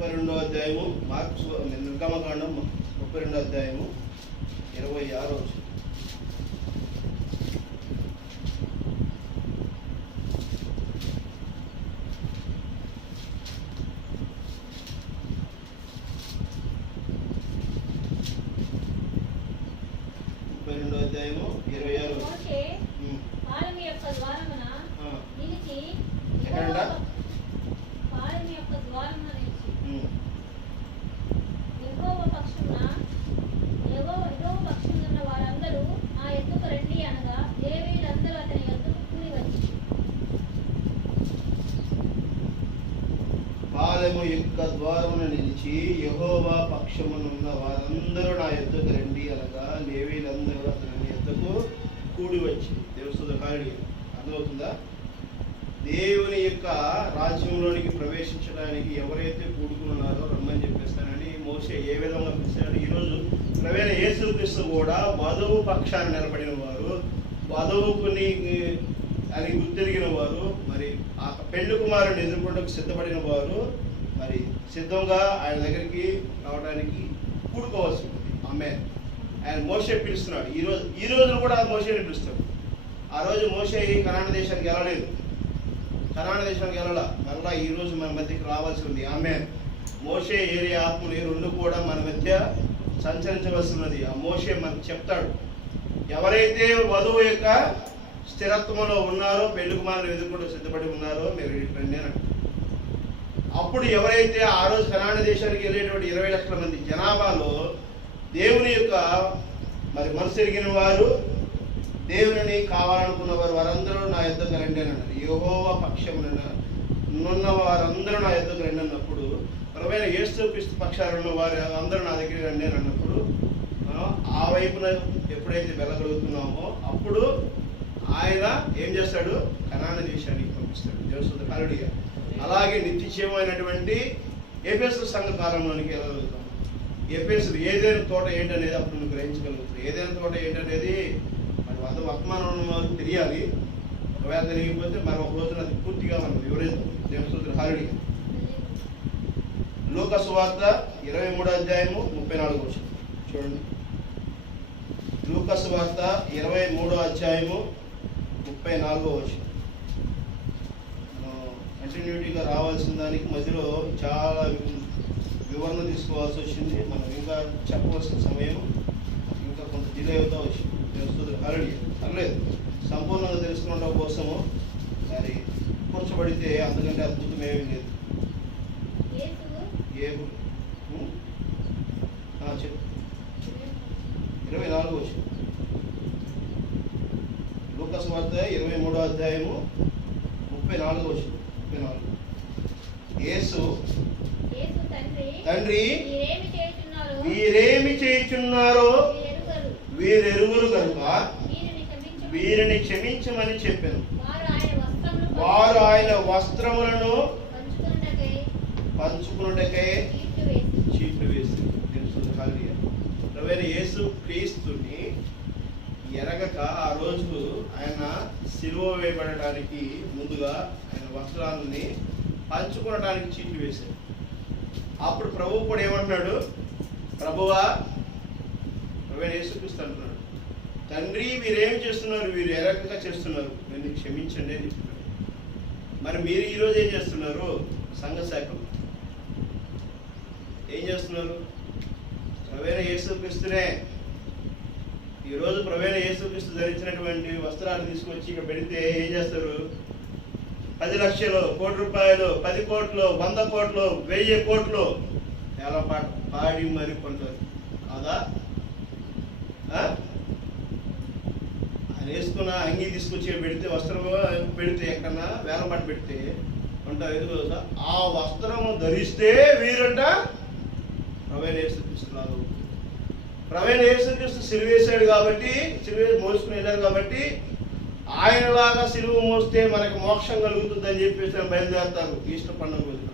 32వ అధ్యాయము నిర్గమకాండం 32వ అధ్యాయము 26వ వచనం. మోషే పాలెము యొక్క ద్వారమున నిలిచి ఎక్కడంట? పాలెము యొక్క ద్వారమున నిలిచి యెహోవా పక్షమున వారందరూ నా యొద్దకు రండి అనగా లేవీయులందరూ అతని యొద్దకు కూడి వచ్చి. పాలెము యొక్క ద్వారమున నిలిచి యెహోవా పక్షమునున్న వారందరూ నా యొద్దకు రండి అనగా లేవీయులందరూ అతని యొద్దకు కూడి వచ్చి. దేవుని హారడి అర్థమవుతుందా? దేవుని యొక్క రాజ్యంలోనికి ప్రవేశించడానికి ఎవరైతే కూడుకున్నారో రమ్మని చెప్పేస్తానని మోషే ఏ విధంగా పిలిచాడు. ఈరోజు ప్రవేణ యేసుక్రీస్తు కూడా వధువు పక్షాన్ని నిలబడిన వారు, వధువుకుని అని గుర్తిరిగిన వారు, మరి ఆ పెళ్లి కుమారుని ఎదుర్కొంటకు సిద్ధపడిన వారు మరి సిద్ధంగా ఆయన దగ్గరికి రావడానికి కూడుకోవాల్సి ఉంది. ఆమె ఆయన మోషే పిలుస్తున్నాడు. ఈ రోజు కూడా మోషేని పిలుస్తాడు. ఆ రోజు మోషే కనాను దేశానికి వెళ్ళలేదు, కనాను దేశానికి వెళ్ళాల, మరలా ఈ రోజు మన మధ్యకి రావాల్సి ఉంది. ఆమె మోషే ఏరియా ఆత్మలు ఈ రెండు కూడా మన మధ్య సంచరించవలసి ఉన్నది. ఆ మోషే మనకు చెప్తాడు, ఎవరైతే వధువు యొక్క స్థిరత్వంలో ఉన్నారో, పెళ్లి కుమారులు ఎదుర్కొంటూ సిద్ధపడి ఉన్నారో మీరు రండి అని అంటారు. అప్పుడు ఎవరైతే ఆ రోజు కనాను దేశానికి వెళ్ళేటువంటి 20 లక్షల మంది జనాభాలో దేవుని యొక్క మరి మనసు ఎరిగిన వారు, దేవుని కావాలనుకున్న వారందరూ నా యొద్దకు రండి అని అన్నారు. యెహోవా పక్షమున ఉన్న వారందరూ నా యొద్దకు రండి అన్నప్పుడు, ప్రభువైన యేసుక్రీస్తు పక్షాన ఉన్న వారు అందరూ నా దగ్గరికి రండి అని అన్నప్పుడు ఆ వైపున ఎప్పుడైతే వెళ్ళగలుగుతున్నామో అప్పుడు ఆయన ఏం చేస్తాడు? కనాను దేశానికి పంపిస్తాడు. దేవుని హల్లెలూయా. అలాగే నిత్యమైనటువంటి ఎఫెసు సంఘ కాలంలోనికి వెళ్ళగలుగుతాం. ఎఫెసు ఏదైనా తోట ఏంటనేది అప్పుడు నువ్వు గ్రహించగలుగుతావు. ఏదైనా తోట ఏంటనేది మరి వర్తమానం తెలియాలి. ఒకవేళ తెలియకపోతే మరి ఒక రోజున అది పూర్తిగా మనం వివరిద్దాం. దేవుని హల్లెలూయా. లూకా సువార్త 23వ అధ్యాయము 34వ వచనం చూడండి. లూకా సువార్త 23వ అధ్యాయము 34వ వచనం. కంటిన్యూటీగా రావాల్సిన దానికి మధ్యలో చాలా వివరణ తీసుకోవాల్సి వచ్చింది. మనం ఇంకా చెప్పవలసిన సమయం ఇంకా కొంత డిలే అవుతా వచ్చింది. పర్లేదు, సంపూర్ణంగా తెలుసుకోవడం కోసము మరి కూర్చోబడితే అంతకంటే అద్భుతం ఏమీ లేదు. చెప్పు 24వ వచనం. లూకా సువార్త 23వ అధ్యాయము 34వ వచనం. 34. యేసు తండ్రి వీరేమి చేయుచున్నారో వీరెరుగురు కనుక వీరిని క్షమించమని చెప్పాను. వారు ఆయన వస్త్రములను పంచుకున్నటకై చీట్లు వేసి. ప్రభువైన యేసు క్రీస్తుని ఎరగక ఆ రోజు ఆయన సిలువ వేయబడటానికి ముందుగా ఆయన వస్త్రాలని పంచుకోవడానికి చీట్లు వేశాడు. అప్పుడు ప్రభువు కూడా ఏమంటున్నాడు? ప్రభువా, ప్రభువైన యేసుక్రీస్తు అంటున్నాడు, తండ్రి వీరేం చేస్తున్నారు? వీరు ఎరగక చేస్తున్నారు, వీరిని క్షమించండి అని చెప్తున్నాడు. మరి మీరు ఈరోజు ఏం చేస్తున్నారు? సంఘ శాఖలు ఏం చేస్తున్నారు? ప్రభువైన యేసుక్రీస్తునే ఈరోజు ప్రభువైన యేసుక్రీస్తు ధరించినటువంటి వస్త్రాలు తీసుకొచ్చి ఇక్కడ పెడితే ఏం చేస్తారు? 10 లక్షలు, కోటి రూపాయలు, 10 కోట్లు, 100 కోట్లు, 1000 కోట్లు చాలా పాడి మరి కొంటారు కాదా? ఆయన వేసుకున్న అంగీ తీసుకొచ్చి పెడితే, వస్త్రం పెడితే, ఎక్కడన్నా వేలం పాటు పెడితే ఉంటారు. ఎందుకు ఆ వస్త్రము ధరిస్తే వీరంట ప్రభువైన యేసుక్రీస్తున్నారు. ప్రభువైన యేసుక్రీస్తు సిలువేశాడు కాబట్టి, సిలువ మోసుకుని వెళ్ళారు కాబట్టి ఆయనలాగా సిలువ మోస్తే మనకు మోక్షం కలుగుతుందని చెప్పేసి బయలుదేరతారు. ఈస్టర్ పండుగ రోజున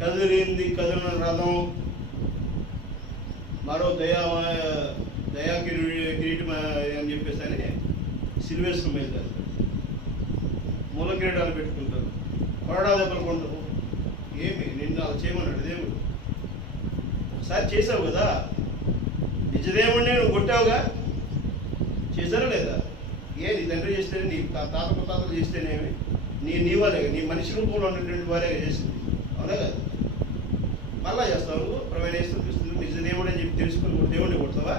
కదిలిన రథం, మరో దయా కిరీటం అని చెప్పేసి అని సిలువేసుకుని బయలుదేరతారు. మూల కిరీటాలు పెట్టుకుంటారు. కొరడా దెబ్బలు కొంటావు. ఏమి నిన్ను అలా చేయమన్నాడు దేవుడు? ఒకసారి చేసావు కదా, నిజదేవుడిని నువ్వు కొట్టావుగా, చేశారా లేదా? నీ తండ్రి చేస్తేనే, నీ తాత ముత్తాతలు చేస్తేనేమి, నీ వారే, నీ మనిషి రూపంలో ఉన్నటువంటి వారే చేసింది, అవునా కదా? మళ్ళా చేస్తావు నువ్వు. ప్రవేణ యేసుక్రీస్తు నిజదేవుడు అని చెప్పి తెలుసుకుని నువ్వు దేవుడిని కొడతావా?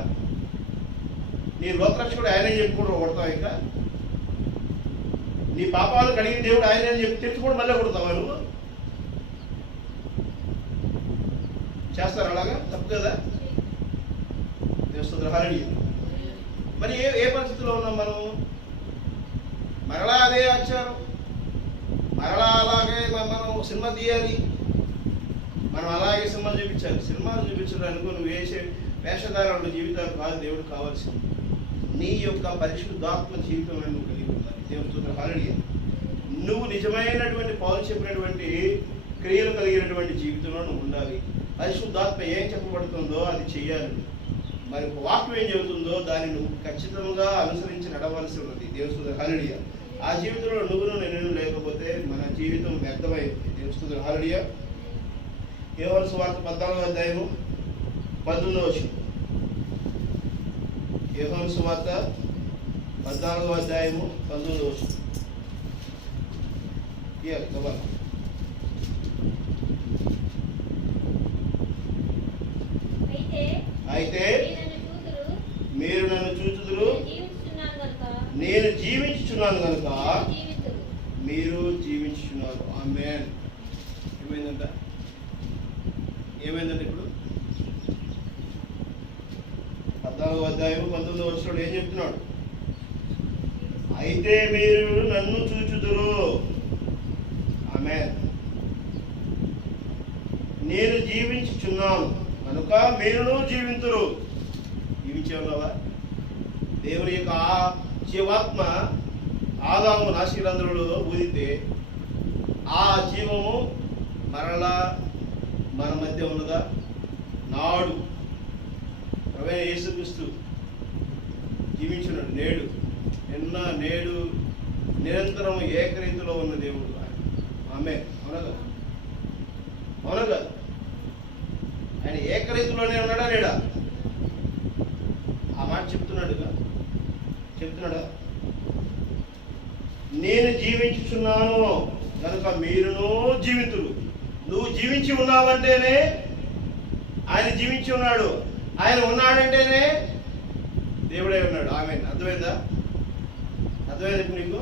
నీ లోకరక్షకుడు ఆయనే చెప్పుకుంటూ కొడతావా? ఇంకా నీ పాపాలు కడిగిన దేవుడు ఆయన అని చెప్పి తెలుసుకొని మళ్ళీ కొడతావా నువ్వు? చేస్తారు అలాగా? తప్పు కదా? దేవస్థానాలు. మరి ఏ పరిస్థితిలో ఉన్నాం మనం? మరలా అదే ఆచారం, మరలా అలాగే మనం సినిమా తీయాలి, మనం అలాగే సినిమాలు చూపించాలి. సినిమాలు చూపించడానికి నువ్వు వేసే వేషధారాల జీవితాలు కాదు దేవుడు కావాల్సింది. నీ యొక్క పరిశుద్ధాత్మ జీవితం నువ్వు కలిగి ఉండాలి. దేవుడు హల్లెలూయా. నువ్వు నిజమైనటువంటి పౌలు చెప్పినటువంటి క్రియలు కలిగినటువంటి జీవితంలో నువ్వు ఉండాలి. పరిశుద్ధాత్మ ఏం చెప్పబడుతుందో అది చెయ్యాలి. మరి వాక్యం ఏం చెబుతుందో దాన్ని నువ్వు ఖచ్చితంగా అనుసరించి నడవలసి ఉన్నది. దేవుడు హల్లెలూయా. ఆ జీవితంలో నువ్వు నేను లేకపోతే మన జీవితం వ్యర్థమైంది. దేవుడు హల్లెలూయా. యోహాను సువార్త 14వ అధ్యాయము 19వ వచనం. యోహాను సువార్త 14వ అధ్యాయము 19వ వచనం. అయితే మీరు నన్ను చూచుదురు, నేను జీవించుచున్నాను కనుక మీరు జీవించుచున్నారు. ఆమేన్. ఏమైందంటే ఇప్పుడు 14వ అధ్యాయము 19వ వచనంలో ఏం చెప్తున్నాడు? అయితే మీరు నన్ను చూచుదురు, ఆమేన్, నేను జీవించుచున్నాను కనుక మీరును జీవింతురు. జీవించే ఉన్నావా? దేవుని యొక్క జీవాత్మ ఆదాము నాసిరంధ్రులలో ఊదితే ఆ జీవము మరలా మన మధ్య ఉన్నదా? నాడు ప్రవేణ యేసుక్రీస్తు జీవించున్నాడు. నేడు నిరంతరం ఏకరీతిలో ఉన్న దేవుడు. ఆమేన్. అవునగా ఆయన ఏకరీతిలోనే ఉన్నాడా లేడా? ఆ మాట చెప్తున్నాడా? నేను జీవించుచున్నాను కనుక మీరును జీవితులు. నువ్వు జీవించి ఉన్నావంటేనే ఆయన జీవించి ఉన్నాడు. ఆయన ఉన్నాడంటేనే దేవుడే ఉన్నాడు. ఆమేన్. అర్థమైందా ఇప్పుడు నీకు?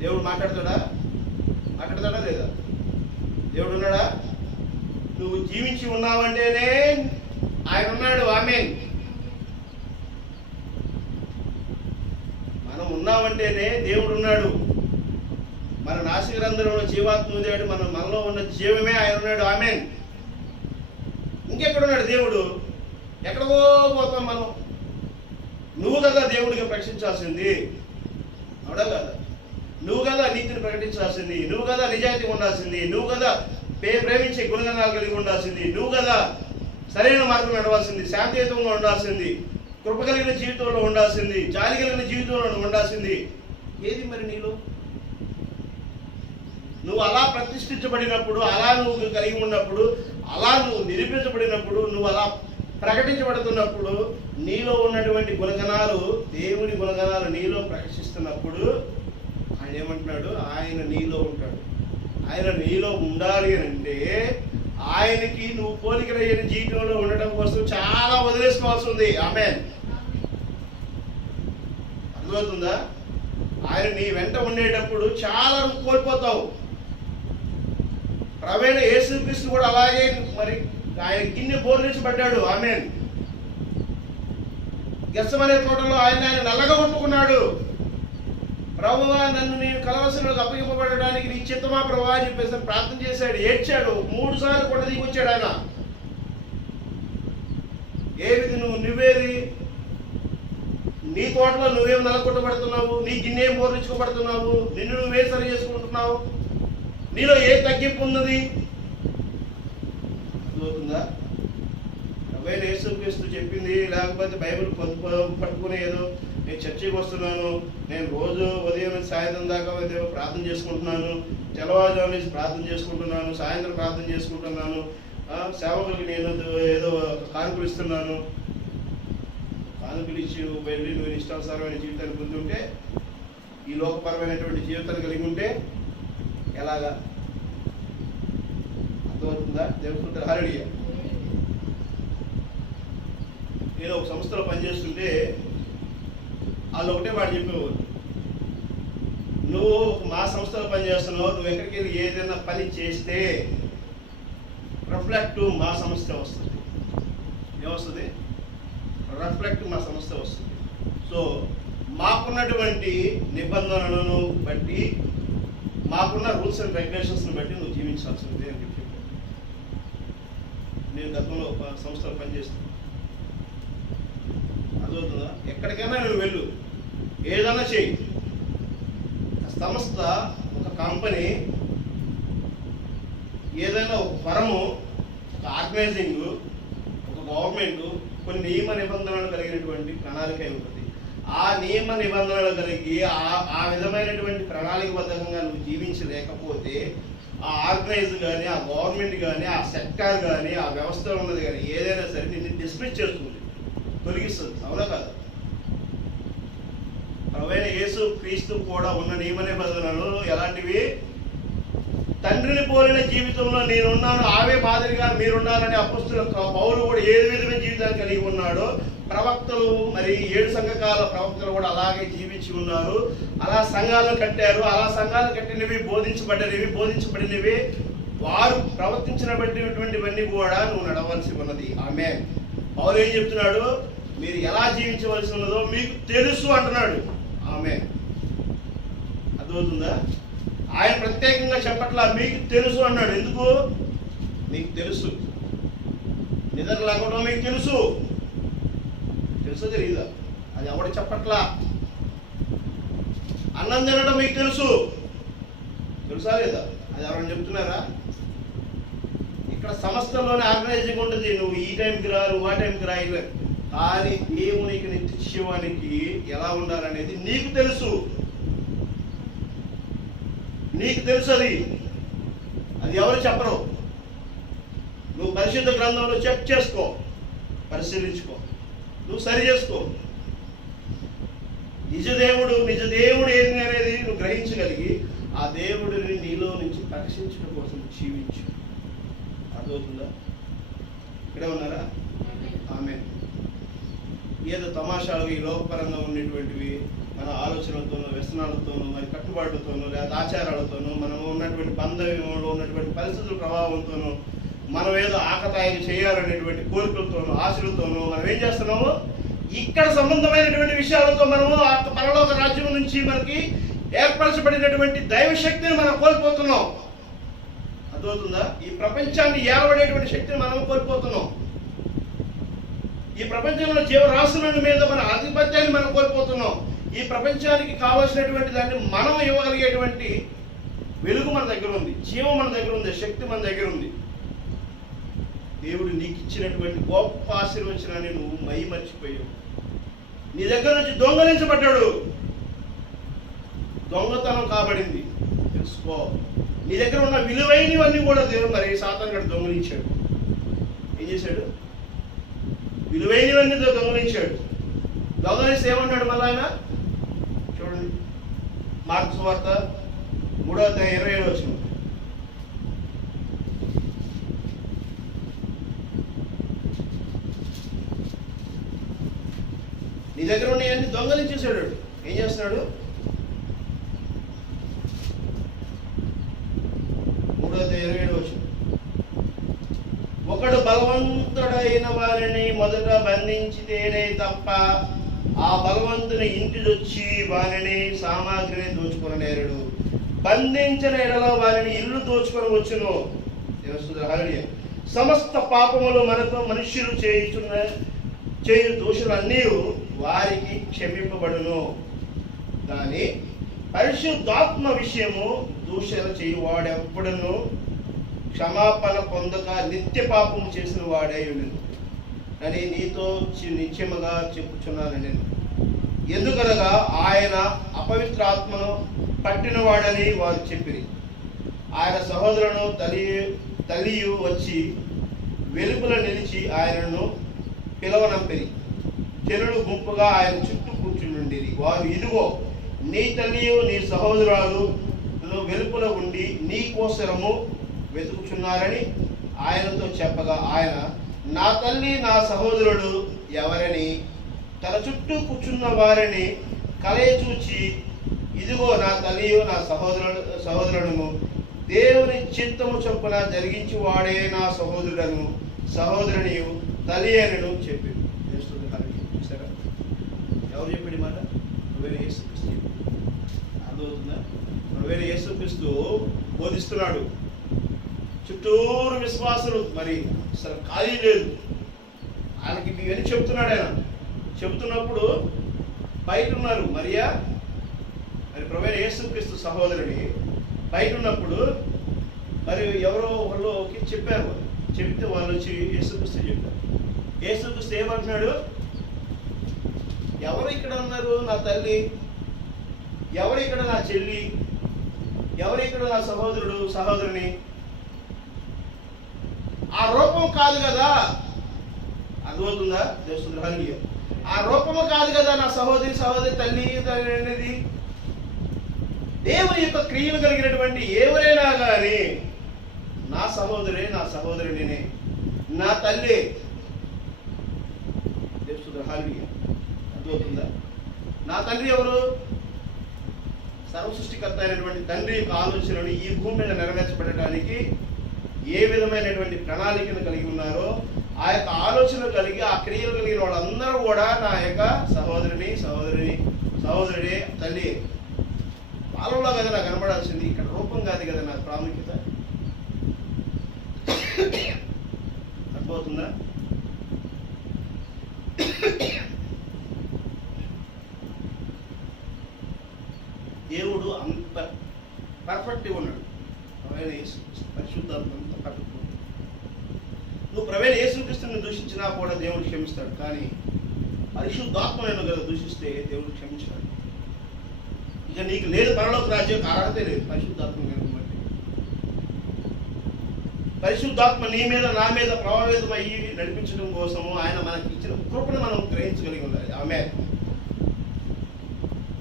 దేవుడు మాట్లాడతాడా లేదా? దేవుడు ఉన్నాడా? నువ్వు జీవించి ఉన్నావంటేనే ఆయన ఉన్నాడు. ఆమేన్. మనం ఉన్నామంటేనే దేవుడు ఉన్నాడు. మన నాసికరంధ్రంలో జీవాత్మ ఉందాడు. మనలో ఉన్న జీవమే ఆయన ఉన్నాడు. ఆమేన్. ఇంకెక్కడున్నాడు దేవుడు? ఎక్కడికో పోతాం మనం. నువ్వు కదా దేవుడికి ప్రకటించాల్సింది, అవునా కదా? నువ్వు కదా నీతిని ప్రకటించాల్సింది, నువ్వు కదా నిజాయితీ ఉండాల్సింది, నువ్వు కదా ప్రేమించే గుణగణాలు కలిగి ఉండాల్సింది, నువ్వు కదా సరైన మార్గం నడవాల్సింది, శాంతియుతంగా ఉండాల్సింది, కృప కలిగిన జీవితంలో ఉండాల్సింది, జాలి కలిగిన జీవితంలో ఉండాల్సింది. ఏది మరి నీలో? నువ్వు అలా ప్రతిష్ఠించబడినప్పుడు, అలా నువ్వు కలిగి ఉన్నప్పుడు, అలా నువ్వు నిరూపించబడినప్పుడు, నువ్వు అలా ప్రకటించబడుతున్నప్పుడు నీలో ఉన్నటువంటి గుణగణాలు, దేవుని గుణగణాలు నీలో ప్రకటిస్తున్నప్పుడు ఆయన ఏమంటున్నాడు? ఆయన నీలో ఉంటాడు. ఆయన నీలో ఉండాలి అంటే ఆయనకి నువ్వు పోలికలయ్యే జీవితంలో ఉండటం కోసం చాలా వదిలేసుకోవాల్సి ఉంది. ఆమేన్. అర్థమవుతుందా? ఆయన నీ వెంట ఉండేటప్పుడు చాలా కోల్పోతావు. ప్రవేణ యేసుక్రీస్తు కూడా అలాగే మరి ఆయన గిన్నె బోర్లించబడ్డాడు. ఆమేన్. గెత్సెమనే తోటలో ఆయన నల్లగా కొట్టుకున్నాడు. ప్రభువా, నన్ను నేను కలవసలకు అప్పగింపబడడానికి నీ చిత్తమా ప్రభువా అని చెప్పేసి ప్రార్థన చేశాడు, ఏడ్చాడు. 3 సార్లు కొండ దిగి వచ్చాడు ఆయన. ఏమిది నువ్వేది? నీ తోటలో నువ్వేం నలగొట్టబడుతున్నావు? నీ గిన్నె ఏం బోర్లించుకోబడుతున్నావు? నిన్ను నువ్వే సరి చేసుకుంటున్నావు? నీలో ఏ తగ్గింపు ఉన్నది? అర్థమవుతుందా? ప్రవేణ యేసుక్రీస్తు చెప్పింది, లేకపోతే బైబిల్ పట్టుకుని ఏదో నేను చర్చికి వస్తున్నాను, నేను రోజు ఉదయం నుంచి సాయంత్రం దాకా ప్రార్థన చేసుకుంటున్నాను, తెల్లవారుజాము నుంచి ప్రార్థన చేసుకుంటున్నాను, సాయంత్రం ప్రార్థన చేసుకుంటున్నాను, సేవకులకి నేను ఏదో కానుకలు ఇస్తున్నాను. కానుకలు ఇచ్చి వెళ్ళి నువ్వు ఇష్టానుసారమైన జీవితాన్ని పొంది ఉంటే, ఈ లోకపరమైనటువంటి జీవితాన్ని కలిగి ఉంటే ఎలాగా? అర్థమవుతుందా? దేవుడు హల్లెలూయా. నేను ఒక సంస్థలో పనిచేస్తుంటే వాళ్ళు ఒకటే మాట చెప్పేవారు, నువ్వు మా సంస్థలో పనిచేస్తున్నావు, నువ్వు ఎక్కడికి వెళ్ళి ఏదైనా పని చేస్తే రిఫ్లెక్ట్ మా సంస్థ వస్తుంది. ఏమొస్తుంది? రిఫ్లెక్ట్ మా సంస్థ వస్తుంది. సో మాకున్నటువంటి నిబంధనలను బట్టి, మాకున్న రూల్స్ అండ్ రెగ్యులేషన్స్ని బట్టి నువ్వు జీవించాల్సిందే అని చెప్పి నేను గతంలో ఒక సంస్థలో పనిచేస్తాను. అర్థమవుతుందా? ఎక్కడికైనా నువ్వు వెళ్ళు, ఏదైనా చెయ్యి. సంస్థ, ఒక కంపెనీ, ఏదైనా ఒక ఫరము, ఒక ఆర్గనైజింగ్, ఒక గవర్నమెంట్ కొన్ని నియమ నిబంధనలు కలిగినటువంటి ప్రణాళిక ఉంటుంది. ఆ నియమ నిబంధనలు కలిగి ఆ విధమైనటువంటి ప్రణాళికబద్ధంగా నువ్వు జీవించలేకపోతే ఆ ఆర్గనైజ్ కానీ, ఆ గవర్నమెంట్ కానీ, ఆ సెక్టార్ కానీ, ఆ వ్యవస్థ ఉన్నది కానీ ఏదైనా సరే నిన్ను డిస్మిస్ చేస్తుంది, తొలగిస్తుంది. అవునా కాదు? ప్రభువైన యేసు క్రీస్తు కూడా ఉన్న నియమ నిబంధనలు ఎలాంటివి? తండ్రిని పోలిన జీవితంలో నేనున్నాను, ఆవే మాదిరిగా మీరున్నారని అపొస్తలుల పౌలు కూడా ఏ విధమైన జీవితాన్ని కలిగి ఉన్నాడో, ప్రవక్తలు మరి 7 సంఘకాల ప్రవక్తలు కూడా అలాగే జీవించి ఉన్నారు. అలా సంఘాలను కట్టారు. అలా సంఘాలను కట్టినవి బోధించబడినవి వారు ప్రవర్తించినటువంటివన్నీ కూడా నువ్వు నడవలసి ఉన్నది. ఆమేన్. పౌలు ఏం చెప్తున్నాడు? మీరు ఎలా జీవించవలసి ఉన్నదో మీకు తెలుసు అంటున్నాడు. ఆమేన్. అర్థమవుతుందా? ఆయన ప్రత్యేకంగా చెప్పట్లా, మీకు తెలుసు అన్నాడు. ఎందుకు? మీకు తెలుసు. నిద్ర లేకుండా మీకు తెలుసు. తెలుసో తెలీదా? అది ఎవడు చెప్పట్లా. అన్నం తినడం మీకు తెలుసు. తెలుసా లేదా? అది ఎవరైనా చెప్తున్నారా? ఇక్కడ సంస్థలోనే ఆర్గనైజింగ్ ఉంటుంది. నువ్వు ఈ టైంకి రా, నువ్వు ఆ టైంకి రా. కానీ దేవునికి నిత్యవానికి ఎలా ఉండాలనేది నీకు తెలుసు. నీకు తెలుసు. అది ఎవరు చెప్పరు. నువ్వు పరిశుద్ధ గ్రంథంలో చెక్ చేసుకో, పరిశీలించుకో, నువ్వు సరి చేసుకో. నిజదేవుడు ఏంటి అనేది నువ్వు గ్రహించగలిగి ఆ దేవుడిని నీలో నుంచి రక్షించడం కోసం జీవించు. అర్థమవుతుందా? ఇక్కడే ఉన్నారా? ఆమేన్. ఏదో తమాషాలు ఈ లోకపరంగా ఉన్నటువంటివి మన ఆలోచనలతోనూ, వ్యసనాలతోనూ, మరి కట్టుబాట్లతోనూ, లేదా ఆచారాలతోనూ, మనం ఉన్నటువంటి బంధంలో ఉన్నటువంటి పరిస్థితుల ప్రభావంతోనూ, మనం ఏదో ఆకతాయిలు చేయాలనేటువంటి కోరికలతోనూ, ఆశలతోనూ మనం ఏం చేస్తున్నాము? ఇక్కడ సంబంధమైనటువంటి విషయాలతో మనము ఆ పరలోక రాజ్యం నుంచి మనకి ఏర్పరచబడినటువంటి దైవశక్తిని మనం కోల్పోతున్నాం. అర్థమవుతుందా? ఈ ప్రపంచాన్ని ఏలబడేటువంటి శక్తిని మనం కోల్పోతున్నాం. ఈ ప్రపంచంలో జీవరాశుల మీద మన ఆధిపత్యాన్ని మనం కోల్పోతున్నాం. ఈ ప్రపంచానికి కావాల్సినటువంటి దాన్ని మనం ఇవ్వగలిగేటువంటి వెలుగు మన దగ్గర ఉంది, జీవం మన దగ్గర ఉంది, శక్తి మన దగ్గర ఉంది. దేవుడు నీకు ఇచ్చినటువంటి గొప్ప ఆశీర్వచనాన్ని నువ్వు మర్చిపోయావు. నీ దగ్గర నుంచి దొంగలించబడ్డాడు, దొంగతనం కాబడింది. తెలుసుకో. నీ దగ్గర ఉన్న విలువైనవన్నీ కూడా దేవుడు మరి సాతాను గడు దొంగలించాడు. ఏం చేశాడు? విలువైనవన్నీ దొంగలించాడు. దొంగలిస్తే ఏమన్నాడు మళ్ళీ ఆయన? చూడండి, మార్కు సువార్త 3:27. నీ దగ్గర ఉన్నాయన్నీ దొంగలించేసాడు. ఏం చేస్తున్నాడు? 3:27. ఒకడు బలవంతుడైన వారిని మొదట బంధించితేనే తప్ప ఆ బలవంతుని ఇంటిదొచ్చి వారిని సామాగ్రిని దోచుకుని నేరుడు. బంధించిన ఎడలో వారిని ఇల్లు దోచుకొని వచ్చును. సమస్త పాపములు మనతో మనుష్యులు చేయు దోషులన్నీ వారికి క్షమింపబడును. కానీ పరిశుద్ధాత్మ విషయము దూషణ చేయువాడెప్పుడను క్షమాపణ పొందక నిత్య పాపము చేసిన వాడే ఉండును అని నీతో నిత్యముగా చెప్పుచున్నాను నేను. ఎందుకనగా ఆయన అపవిత్రాత్మను పట్టినవాడని వారు చెప్పిరి. ఆయన సహోదరులను తల్లియు వచ్చి వెలుపల నిలిచి ఆయనను పిలవనంపిరి. జనులు గుంపుగా ఆయన చుట్టూ కూర్చుండిరి. వారు, ఇదిగో నీ తల్లియు నీ సహోదరాలు వెలుపల ఉండి నీ కోసరము వెతుకుచున్నారని ఆయనతో చెప్పగా, ఆయన, నా తల్లి నా సహోదరుడు ఎవరని తన చుట్టూ కూర్చున్న వారిని కలయచూచి, ఇదిగో నా తల్లియు నా సహోదరులను దేవుని చిత్తము చొప్పున జరిగించి వాడే నా సహోదరుడను సహోదరునియు తల్లి అనను చెప్పి. చూసారా ఎవరు చెప్పాడు మాట? ప్రభువైన యేసుక్రీస్తు. అర్థమవుతుందా? ప్రభువైన యేసుక్రీస్తు బోధిస్తున్నాడు. చుట్టూరు విశ్వాసులు, మరి అసలు ఖాళీ లేదు. ఆయనకి ఇవన్నీ చెప్తున్నాడు. ఆయన చెబుతున్నప్పుడు బయట ఉన్నారు మరియా, మరి ప్రభువైన యేసుక్రీస్తు సహోదరుని బయట ఉన్నప్పుడు మరి ఎవరో వాళ్ళకి చెప్పారు. చెబితే వాళ్ళు వచ్చి యేసుక్రీస్తు చెప్పారు. యేసుక్రీస్తు ఏమంటున్నాడు? ఎవరు ఇక్కడ ఉన్నారు నా తల్లి, ఎవరు ఇక్కడ నా చెల్లి, ఎవరు ఇక్కడ నా సహోదరుడు సహోదరుని? ఆ రూపం కాదు కదా. అర్థమవుతుందా? హల్లెలూయా. ఆ రూపము కాదు కదా నా సహోదరి తల్లి అనేది. దేవుని యొక్క క్రియలు కలిగినటువంటి ఎవరైనా కానీ నా సహోదరే నా సహోదరుడినే, నా తల్లి. హల్లెలూయా. అర్థమవుతుందా? నా తండ్రి ఎవరు? సర్వ సృష్టికర్త అయినటువంటి తండ్రి యొక్క ఆలోచనలు ఈ భూమి మీద నెరవేర్చబడటానికి ఏ విధమైనటువంటి ప్రణాళికను కలిగి ఉన్నారో ఆ యొక్క ఆలోచన కలిగి ఆ క్రియలు కలిగిన వాళ్ళందరూ కూడా నా యొక్క సహోదరుడే తల్లి. వాళ్ళలో కదా నాకు కనబడాల్సింది, ఇక్కడ రూపం కాదు కదా నాకు ప్రాముఖ్యత. అర్థమవుతుందా? దేవుడు అంత పర్ఫెక్ట్గా ఉన్నాడు. పరిశుద్ధాత్మ అంత పర్ఫెక్ట్. నువ్వు ప్రభువైన యేసుక్రీస్తుని దూషించినా కూడా దేవుడు క్షమిస్తాడు. కానీ పరిశుద్ధాత్మను కదా దూషిస్తే దేవుడు క్షమించాడు. ఇక నీకు లేదు పరలోక రాజ్యం అర్హతే లేదు పరిశుద్ధాత్మ కనుక. పరిశుద్ధాత్మ నీ మీద నా మీద ప్రభావితం అయ్యి నడిపించడం కోసము ఆయన మనకి ఇచ్చిన కృపను మనం గ్రహించగలిగి ఉండాలి. ఆమె